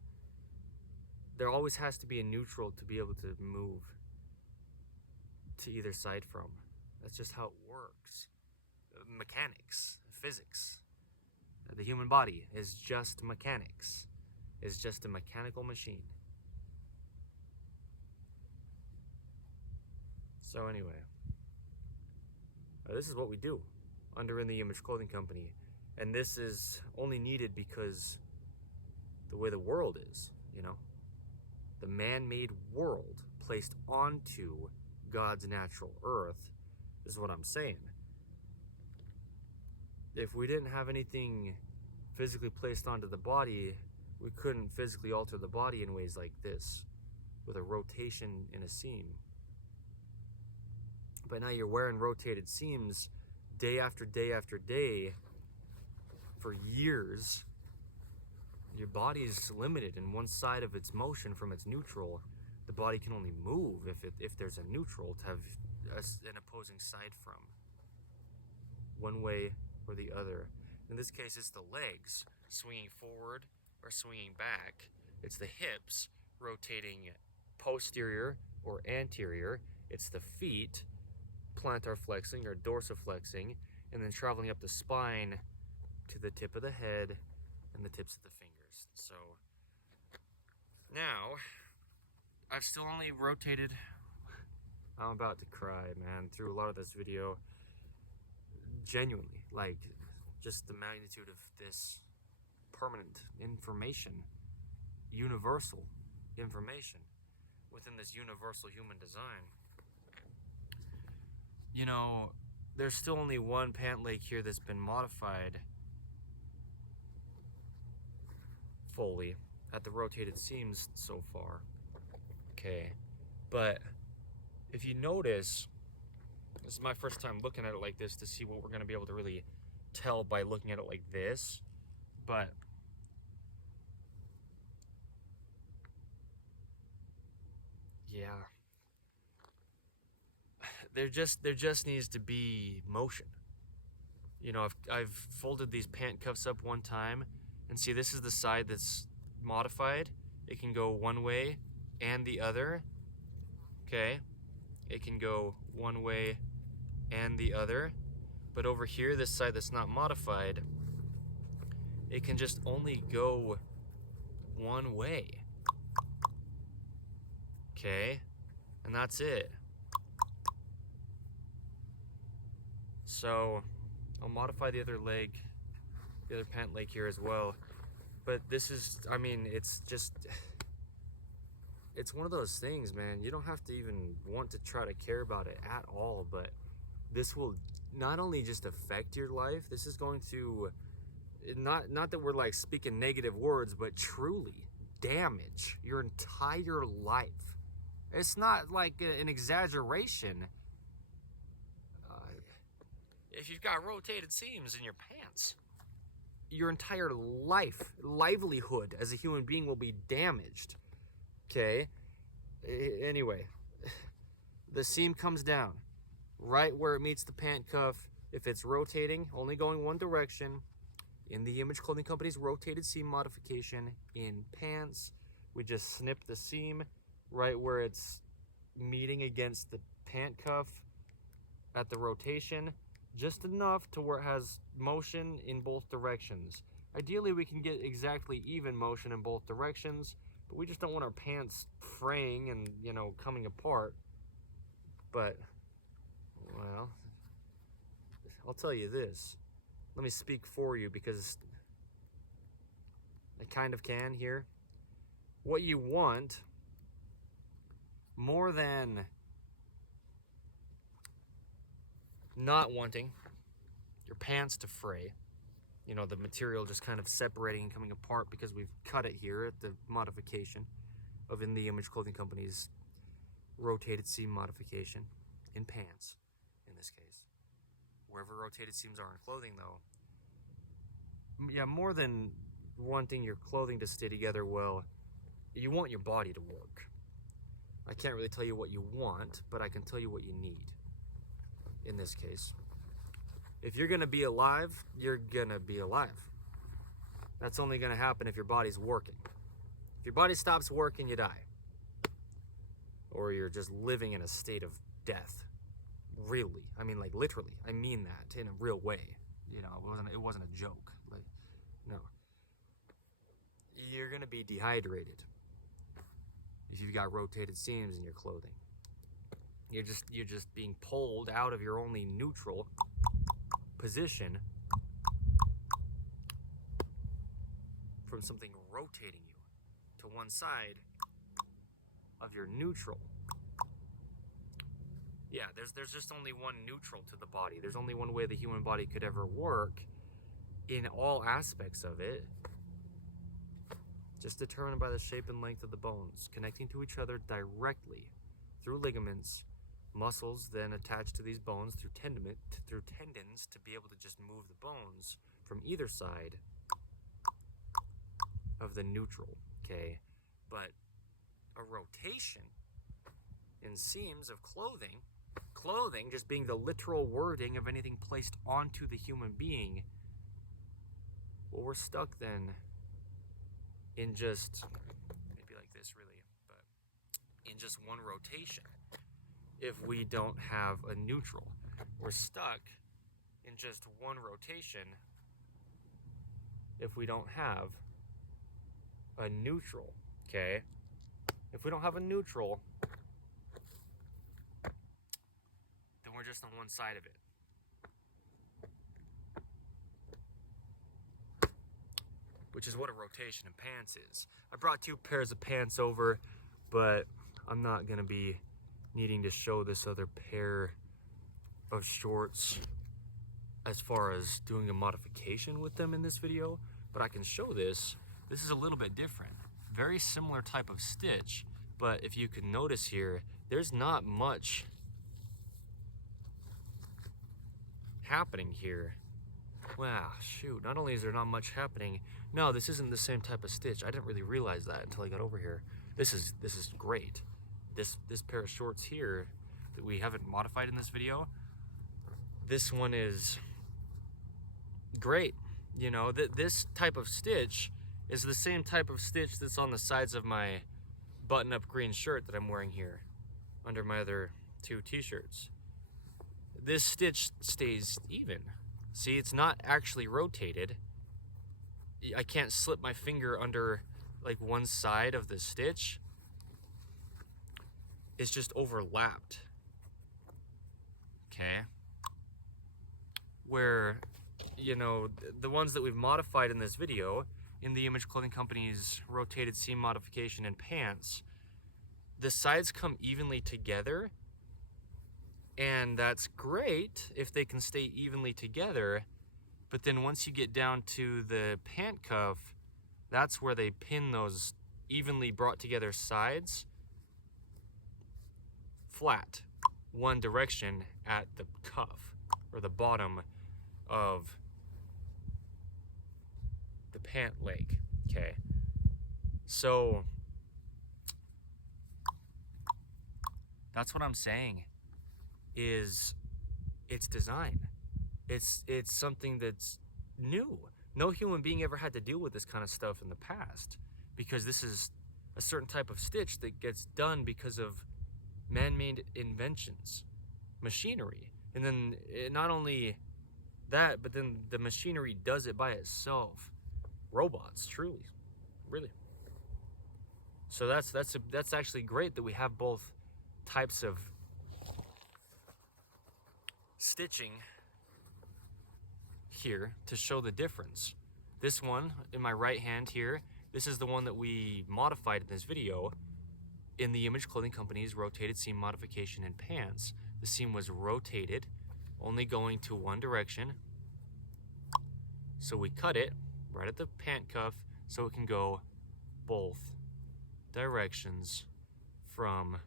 There always has to be a neutral to be able to move to either side from. That's just how it works. Mechanics, physics. The human body is just mechanics. It's just a mechanical machine. So anyway, this is what we do under In the Image Clothing Company. And this is only needed because the way the world is, you know? The man-made world placed onto God's natural earth is what I'm saying. If we didn't have anything physically placed onto the body, we couldn't physically alter the body in ways like this, with a rotation in a seam. But now you're wearing rotated seams day after day after day for years. Your body's limited in one side of its motion from its neutral. The body can only move if there's a neutral to have an opposing side from. One way or the other. In this case, it's the legs swinging forward or swinging back. It's the hips rotating posterior or anterior. It's the feet plantar flexing or dorsiflexing, and then traveling up the spine to the tip of the head and the tips of the fingers. So now I've still only rotated, I'm about to cry, man, through a lot of this video. Genuinely, like, just the magnitude of this permanent information, universal information within this universal human design. You know, there's still only one pant leg here that's been modified fully at the rotated seams so far. Okay, but if you notice, this is my first time looking at it like this to see what we're going to be able to really tell by looking at it like this, but yeah, there just needs to be motion. You know, I've folded these pant cuffs up one time, and see, this is the side that's modified. It can go one way and the other. Okay, it can go one way and the other, but over here, this side that's not modified, it can just only go one way. Okay, and that's it. So I'll modify the other leg, the other pant leg here as well. But this is, I mean, it's just, it's one of those things, man. You don't have to even want to try to care about it at all, but this will not only just affect your life, this is going to, not that we're like speaking negative words, but truly damage your entire life. It's not like an exaggeration. If you've got rotated seams in your pants, your entire livelihood as a human being will be damaged. Okay? Anyway, the seam comes down right where it meets the pant cuff. If it's rotating, only going one direction, in the Image Clothing Company's rotated seam modification in pants, we just snip the seam right where it's meeting against the pant cuff at the rotation, just enough to where it has motion in both directions. Ideally, we can get exactly even motion in both directions, but we just don't want our pants fraying and, you know, coming apart. But, well, I'll tell you this. Let me speak for you because I kind of can here. What you want, more than not wanting your pants to fray, you know, the material just kind of separating and coming apart because we've cut it here at the modification of In the Image Clothing Company's rotated seam modification in pants, in this case. Wherever rotated seams are in clothing, though, yeah, more than wanting your clothing to stay together well, you want your body to work. I can't really tell you what you want, but I can tell you what you need in this case. If you're gonna be alive, you're gonna be alive. That's only gonna happen if your body's working. If your body stops working, you die. Or you're just living in a state of death. Really. I mean, like, literally. I mean that in a real way. You know, it wasn't a joke. Like, no. You're gonna be dehydrated if you've got rotated seams in your clothing. You're just being pulled out of your only neutral position from something rotating you to one side of your neutral. Yeah, there's just only one neutral to the body. There's only one way the human body could ever work in all aspects of it, just determined by the shape and length of the bones, connecting to each other directly through ligaments, muscles then attached to these bones through tendons to be able to just move the bones from either side of the neutral, okay? But a rotation in seams of clothing just being the literal wording of anything placed onto the human being, well, we're stuck then in just, maybe like this really, but in just one rotation. If we don't have a neutral, we're stuck in just one rotation if we don't have a neutral, okay? If we don't have a neutral, then we're just on one side of it. Which is what a rotation in pants is. I brought 2 pairs of pants over, but I'm not gonna be needing to show this other pair of shorts as far as doing a modification with them in this video, but I can show this. This is a little bit different. Very similar type of stitch, but if you can notice here, there's not much happening here. Wow, shoot, not only is there not much happening, no, this isn't the same type of stitch. I didn't really realize that until I got over here. This is great. This pair of shorts here that we haven't modified in this video, this one is great. You know, this type of stitch is the same type of stitch that's on the sides of my button-up green shirt that I'm wearing here under my other 2 t-shirts. This stitch stays even. See, it's not actually rotated. I can't slip my finger under like one side of the stitch. It's just overlapped. Okay. Where, you know, the ones that we've modified in this video, in the Image Clothing Company's rotated seam modification in pants, the sides come evenly together, And that's great if they can stay evenly together, but then once you get down to the pant cuff, that's where they pin those evenly brought together sides flat, one direction at the cuff, or the bottom of the pant leg, okay? So that's what I'm saying, is it's design. It's something that's new. No human being ever had to deal with this kind of stuff in the past, because this is a certain type of stitch that gets done because of man-made inventions, machinery. And then not only that, but then the machinery does it by itself. Robots, truly, really. So that's actually great that we have both types of stitching here to show the difference. This one in my right hand here, this is the one that we modified in this video in the Image Clothing Company's rotated seam modification in pants. The seam was rotated, only going to one direction. So we cut it right at the pant cuff so it can go both directions from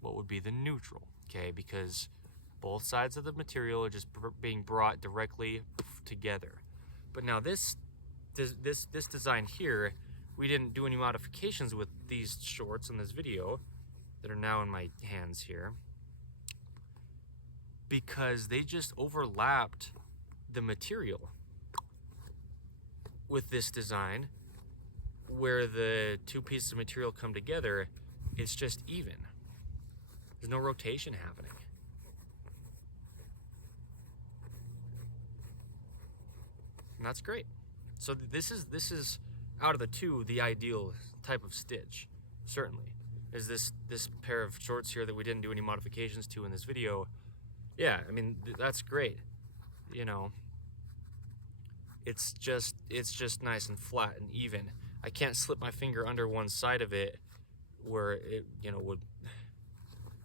what would be the neutral, okay? Because both sides of the material are just being brought directly together. But now this design here, we didn't do any modifications with these shorts in this video that are now in my hands here, because they just overlapped the material with this design. Where the two pieces of material come together, it's just even. There's no rotation happening. And that's great. So this is out of the two the ideal type of stitch, certainly. Is this pair of shorts here that we didn't do any modifications to in this video. Yeah, I mean, that's great. You know, it's just nice and flat and even. I can't slip my finger under one side of it where it, you know, would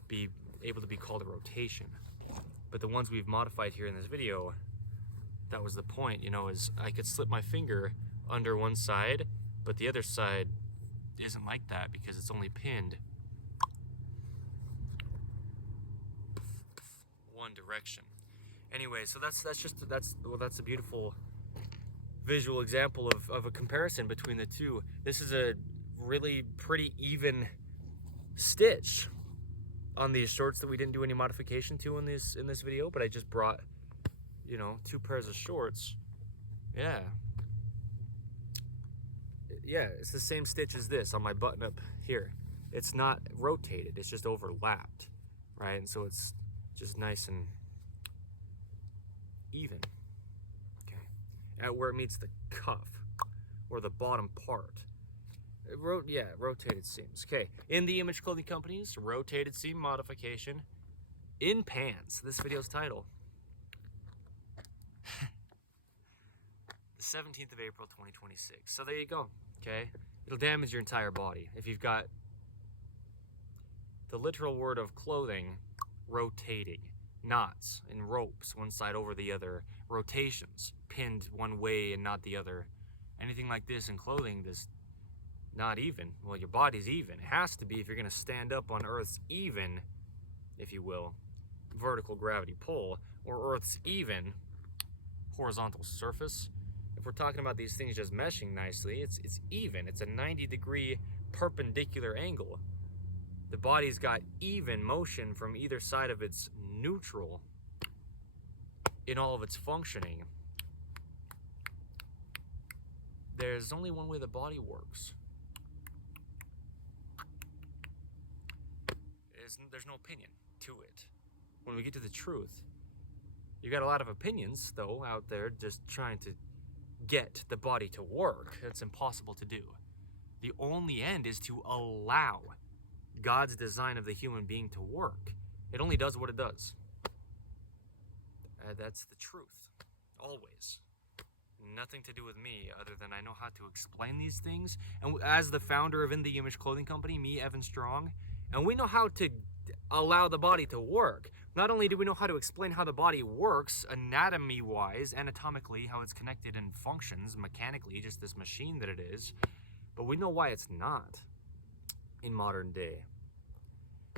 be able to be called a rotation. But the ones we've modified here in this video, that was the point, you know, is I could slip my finger under one side, but the other side isn't like that because it's only pinned one direction. Anyway, so that's a beautiful visual example of a comparison between the two. This is a really pretty even stitch on these shorts that we didn't do any modification to in this video, but I just brought, you know, two pairs of shorts. Yeah, it's the same stitch as this on my button up here. It's not rotated, it's just overlapped, right? And so it's just nice and even. At where it meets the cuff, or the bottom part. Rotated seams. Okay, in the Image Clothing Company's rotated seam modification in pants. This video's title. The 17th of April, 2026. So there you go, okay? It'll damage your entire body. If you've got the literal word of clothing, rotating. Knots and ropes, one side over the other, rotations, pinned one way and not the other. Anything like this in clothing that's not even. Well, your body's even. It has to be if you're going to stand up on Earth's even, if you will, vertical gravity pull, or Earth's even horizontal surface. If we're talking about these things just meshing nicely, it's even. It's a 90-degree perpendicular angle. The body's got even motion from either side of its neutral in all of its functioning. There's only one way the body works. There's no opinion to it. When we get to the truth, you got a lot of opinions, though, out there just trying to get the body to work. It's impossible to do. The only end is to allow God's design of the human being to work. It only does what it does. That's the truth. Always. Nothing to do with me other than I know how to explain these things. And as the founder of In The Image Clothing Company, me, Evan Strong, and we know how to allow the body to work. Not only do we know how to explain how the body works anatomy-wise, anatomically, how it's connected and functions mechanically, just this machine that it is, but we know why it's not in modern day.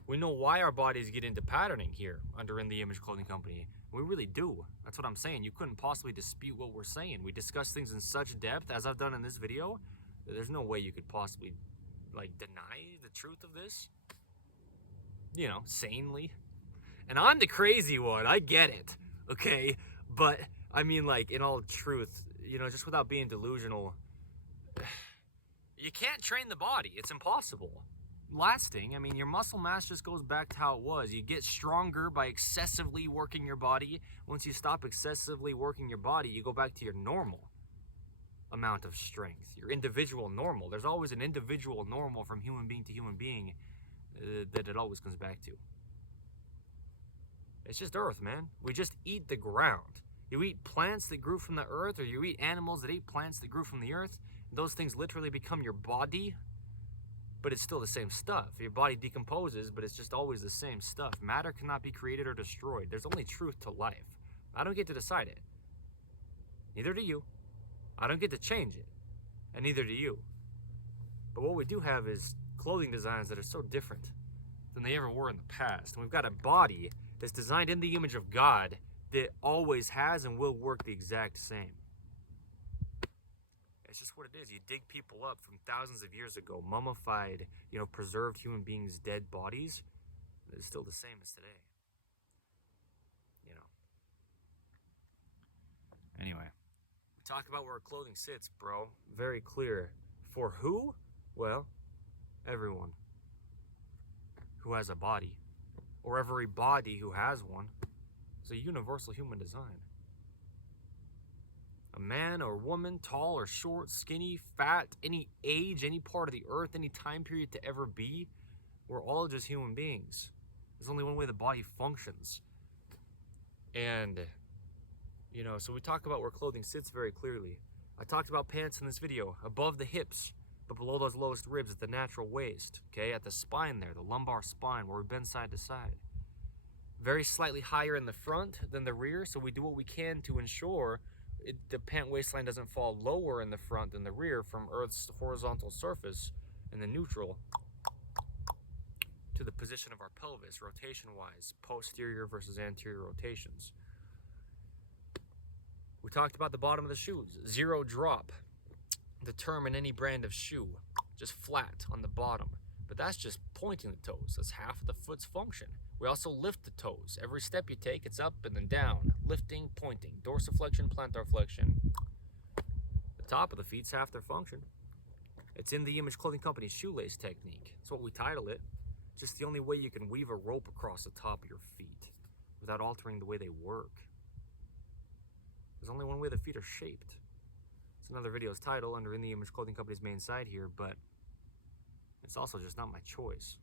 We know why our bodies get into patterning here under In the Image Clothing Company. We really do. That's what I'm saying. You couldn't possibly dispute what we're saying. We discuss things in such depth, as I've done in this video, that there's no way you could possibly, like, deny the truth of this. You know, sanely. And I'm the crazy one. I get it. Okay? But, I mean, like, in all truth, you know, just without being delusional, you can't train the body. It's impossible. Lasting, I mean, your muscle mass just goes back to how it was. You get stronger by excessively working your body. Once you stop excessively working your body, you go back to your normal amount of strength, your individual normal. There's always an individual normal from human being to human being that it always comes back to. It's just earth, man. We just eat the ground. You eat plants that grew from the earth, or you eat animals that ate plants that grew from the earth. Those things literally become your body. But it's still the same stuff. Your body decomposes, but it's just always the same stuff. Matter cannot be created or destroyed. There's only truth to life. I don't get to decide it. Neither do you. I don't get to change it. And neither do you. But what we do have is clothing designs that are so different than they ever were in the past. And we've got a body that's designed in the image of God that always has and will work the exact same. It's just what it is. You dig people up from thousands of years ago, mummified, you know, preserved human beings' dead bodies. It's still the same as today. You know. Anyway, we talk about where our clothing sits, bro. Very clear. For who? Well, everyone who has a body, or every body who has one. It's a universal human design. A man or woman, tall or short, skinny, fat, any age, any part of the earth, any time period to ever be, we're all just human beings. There's only one way the body functions. And, you know, so we talk about where clothing sits very clearly. I talked about pants in this video, above the hips, but below those lowest ribs at the natural waist, okay, at the spine there, the lumbar spine, where we bend side to side. Very slightly higher in the front than the rear, so we do what we can to ensure the pant waistline doesn't fall lower in the front than the rear from Earth's horizontal surface in the neutral to the position of our pelvis, rotation-wise, posterior versus anterior rotations. We talked about the bottom of the shoes. Zero drop, the term in any brand of shoe, just flat on the bottom. But that's just pointing the toes. That's half of the foot's function. We also lift the toes. Every step you take, it's up and then down. Lifting, pointing. Dorsiflexion, plantar flexion. The top of the feet's half their function. It's in the Image Clothing Company's shoelace technique. That's what we title it. Just the only way you can weave a rope across the top of your feet without altering the way they work. There's only one way the feet are shaped. It's another video's title under In the Image Clothing Company's main site here, but it's also just not my choice.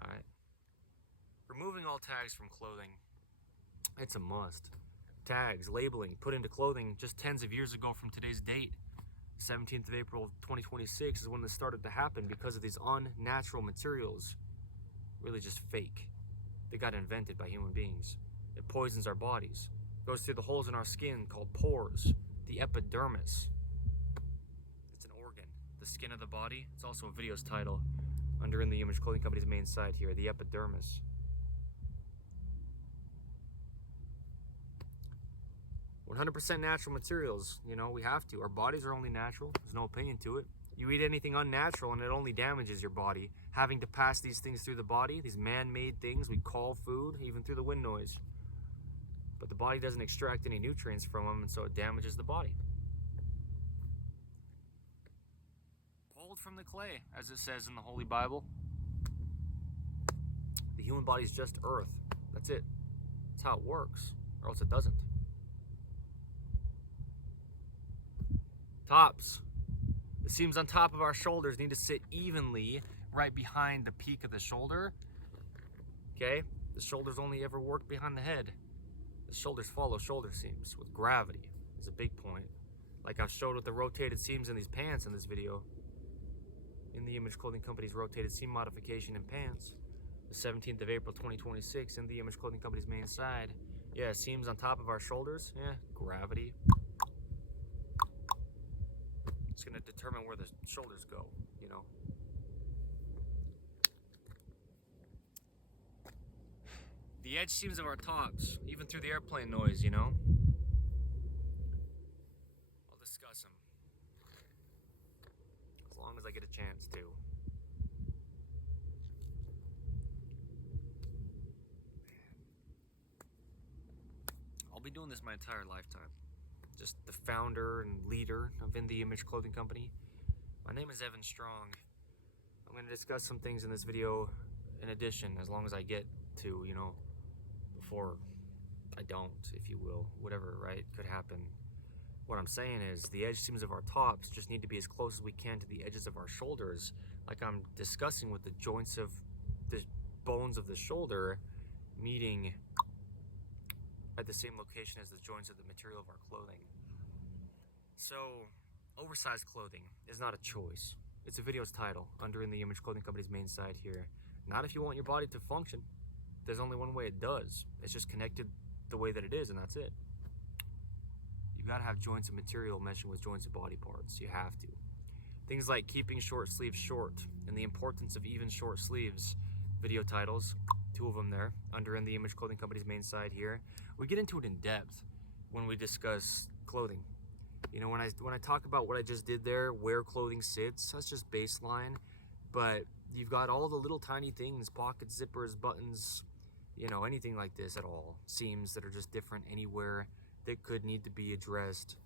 Alright. Removing all tags from clothing. It's a must. Tags, labeling, put into clothing just tens of years ago from today's date. 17th of April 2026 is when this started to happen because of these unnatural materials. Really just fake. They got invented by human beings. It poisons our bodies. Goes through the holes in our skin called pores. The epidermis. It's an organ. The skin of the body. It's also a video's title under In the Image Clothing Company's main site here. The epidermis. 100% natural materials. You know, we have to. Our bodies are only natural. There's no opinion to it. You eat anything unnatural and it only damages your body. Having to pass these things through the body, these man-made things we call food, even through the wind noise. But the body doesn't extract any nutrients from them, and so it damages the body. Pulled from the clay, as it says in the Holy Bible. The human body is just earth. That's it. That's how it works, or else it doesn't. Tops. The seams on top of our shoulders need to sit evenly right behind the peak of the shoulder. Okay? The shoulders only ever work behind the head. The shoulders follow shoulder seams with gravity is a big point. Like I've showed with the rotated seams in these pants in this video. In the Image Clothing Company's rotated seam modification in pants. The 17th of April 2026, In the Image Clothing Company's main side. Yeah, seams on top of our shoulders. Yeah, gravity. It's gonna determine where the shoulders go, you know. The edge seams of our tops, even through the airplane noise, you know. I'll discuss them. As long as I get a chance to. I'll be doing this my entire lifetime. Just the founder and leader of In the Image Clothing Company. My name is Evan Strong. I'm going to discuss some things in this video in addition, as long as I get to, you know, before I don't, if you will, whatever, right, could happen. What I'm saying is the edge seams of our tops just need to be as close as we can to the edges of our shoulders, like I'm discussing with the joints of the bones of the shoulder meeting at the same location as the joints of the material of our clothing. So, oversized clothing is not a choice. It's a video's title, under In the Image Clothing Company's main side here. Not if you want your body to function. There's only one way it does. It's just connected the way that it is, and that's it. You gotta have joints of material meshing with joints of body parts. You have to. Things like keeping short sleeves short and the importance of even short sleeves. Video titles, 2 of them there, under In the Image Clothing Company's main side here. We get into it in depth when we discuss clothing. You know, when I talk about what I just did there, where clothing sits, that's just baseline. But you've got all the little tiny things, pockets, zippers, buttons, you know, anything like this at all. Seams that are just different anywhere that could need to be addressed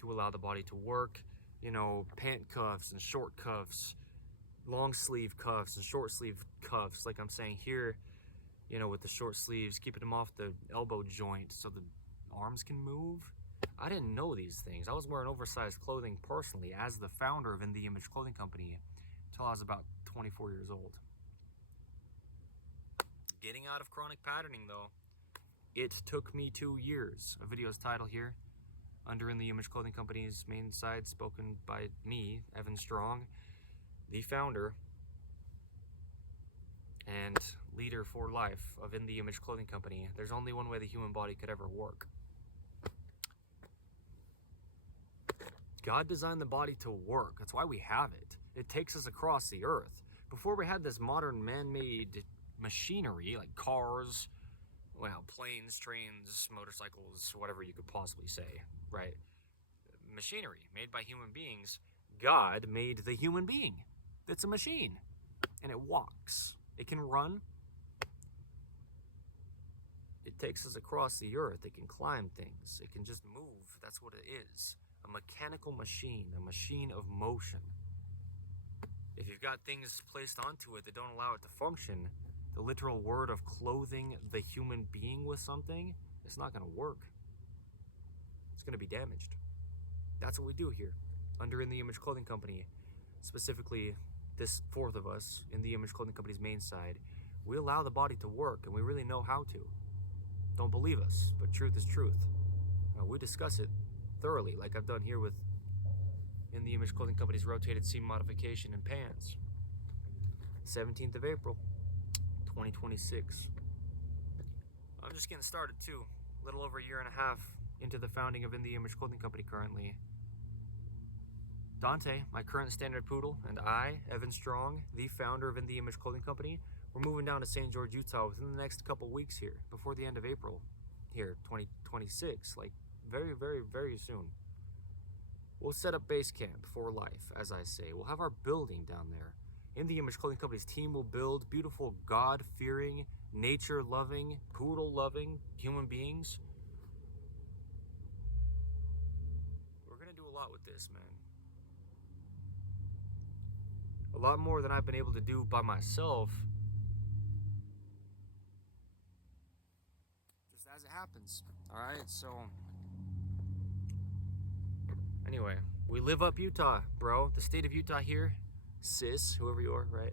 to allow the body to work. You know, pant cuffs and short cuffs, long sleeve cuffs and short sleeve cuffs, like I'm saying here, you know, with the short sleeves, keeping them off the elbow joint so the arms can move. I didn't know these things. I was wearing oversized clothing personally as the founder of In the Image Clothing Company until I was about 24 years old. Getting out of chronic patterning though, it took me 2 years. A video's title here, under In the Image Clothing Company's main side, spoken by me, Evan Strong, the founder and leader for life of In the Image Clothing Company. There's only one way the human body could ever work. God designed the body to work. That's why we have it. It takes us across the earth. Before we had this modern man-made machinery like cars, well, planes, trains, motorcycles, whatever you could possibly say, right? Machinery made by human beings. God made the human being. It's a machine, and it walks. It can run. It takes us across the earth. It can climb things. It can just move. That's what it is. A mechanical machine, a machine of motion. If you've got things placed onto it that don't allow it to function, the literal word of clothing the human being with something, it's not going to work. It's going to be damaged. That's what we do here, under In the Image Clothing Company. Specifically, this 4th of us, In the Image Clothing Company's main side. We allow the body to work, and we really know how to. Don't believe us, but truth is truth. We discuss it thoroughly, like I've done here with In the Image Clothing Company's rotated seam modification in pants. 17th of April, 2026. I'm just getting started too. A little over a year and a half into the founding of In the Image Clothing Company currently. Dante, my current standard poodle, and I, Evan Strong, the founder of In the Image Clothing Company, we're moving down to St. George, Utah within the next couple weeks here, before the end of April here, 2026, like very, very, very soon. We'll set up base camp for life, as I say. We'll have our building down there. In the Image Clothing Company's team will build beautiful, God-fearing, nature-loving, poodle-loving human beings. We're gonna do a lot with this, man. A lot more than I've been able to do by myself. Just as it happens. Alright, so anyway, we live up Utah, bro. The state of Utah here. Sis, whoever you are, right?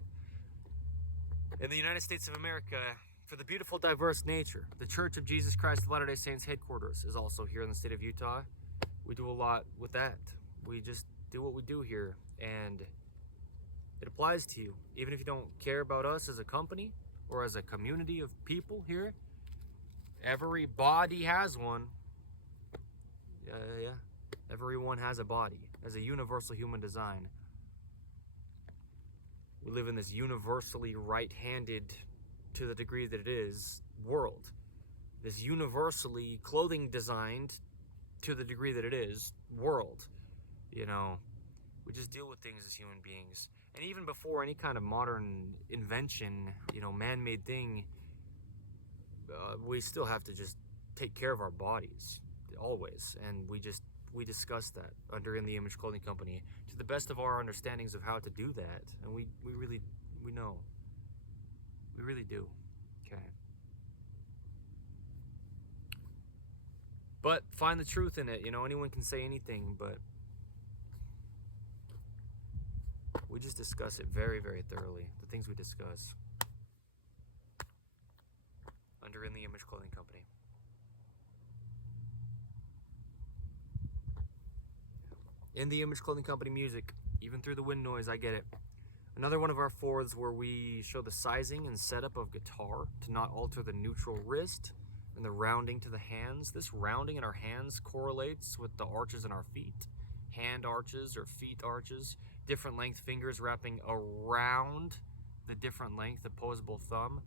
In the United States of America, for the beautiful, diverse nature, the Church of Jesus Christ of Latter-day Saints headquarters is also here in the state of Utah. We do a lot with that. We just do what we do here, and It applies to you. Even if you don't care about us as a company or as a community of people here, every body has one. Yeah. Everyone has a body, as a universal human design. We live in this universally right-handed, to the degree that it is, world. This universally clothing designed, to the degree that it is, world. You know, we just deal with things as human beings. And even before any kind of modern invention, man-made thing, we still have to just take care of our bodies, always. And we discuss that under In the Image Clothing Company to the best of our understandings of how to do that. And we know. We really do. Okay. But find the truth in it. Anyone can say anything, but we just discuss it very, very thoroughly. The things we discuss under In the Image Clothing Company. In the Image Clothing Company music, even through the wind noise, I get it. Another one of our fourths where we show the sizing and setup of guitar to not alter the neutral wrist and the rounding to the hands. This rounding in our hands correlates with the arches in our feet. Hand arches or feet arches. Different length fingers wrapping around the different length opposable thumb.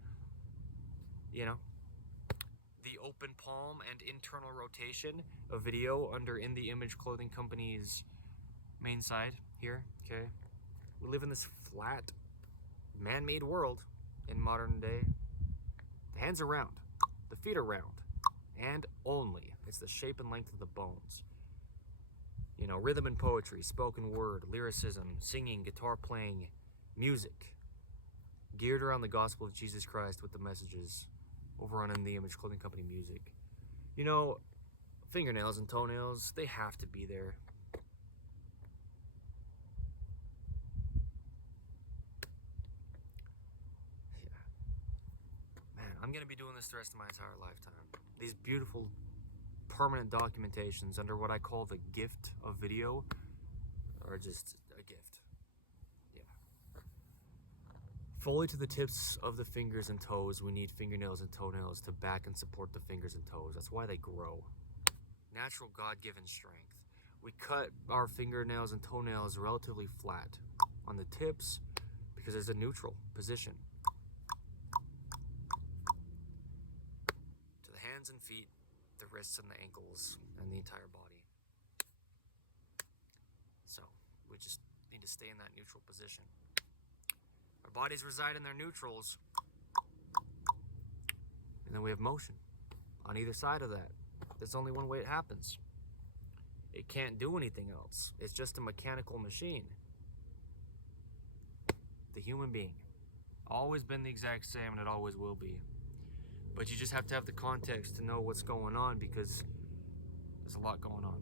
The open palm and internal rotation, a video under In the Image Clothing Company's main side here, okay? We live in this flat, man-made world in modern day. The hands are round, the feet are round, and only. It's the shape and length of the bones. Rhythm and poetry, spoken word, lyricism, singing, guitar playing, music, geared around the gospel of Jesus Christ with the messages over on In the Image Clothing Company music. Fingernails and toenails, they have to be there. I'm going to be doing this the rest of my entire lifetime. These beautiful permanent documentations under what I call the gift of video are just a gift. Yeah. Fully to the tips of the fingers and toes, we need fingernails and toenails to back and support the fingers and toes. That's why they grow. Natural God-given strength. We cut our fingernails and toenails relatively flat on the tips because there's a neutral position. Hands and feet, the wrists and the ankles, and the entire body. So, we just need to stay in that neutral position. Our bodies reside in their neutrals. And then we have motion on either side of that. There's only one way it happens. It can't do anything else. It's just a mechanical machine. The human being. Always been the exact same, and it always will be. But you just have to have the context to know what's going on, because there's a lot going on.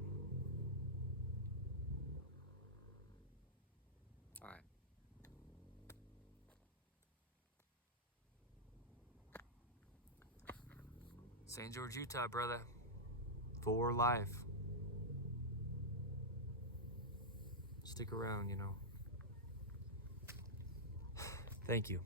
All right. St. George, Utah, brother. For life. Stick around, Thank you.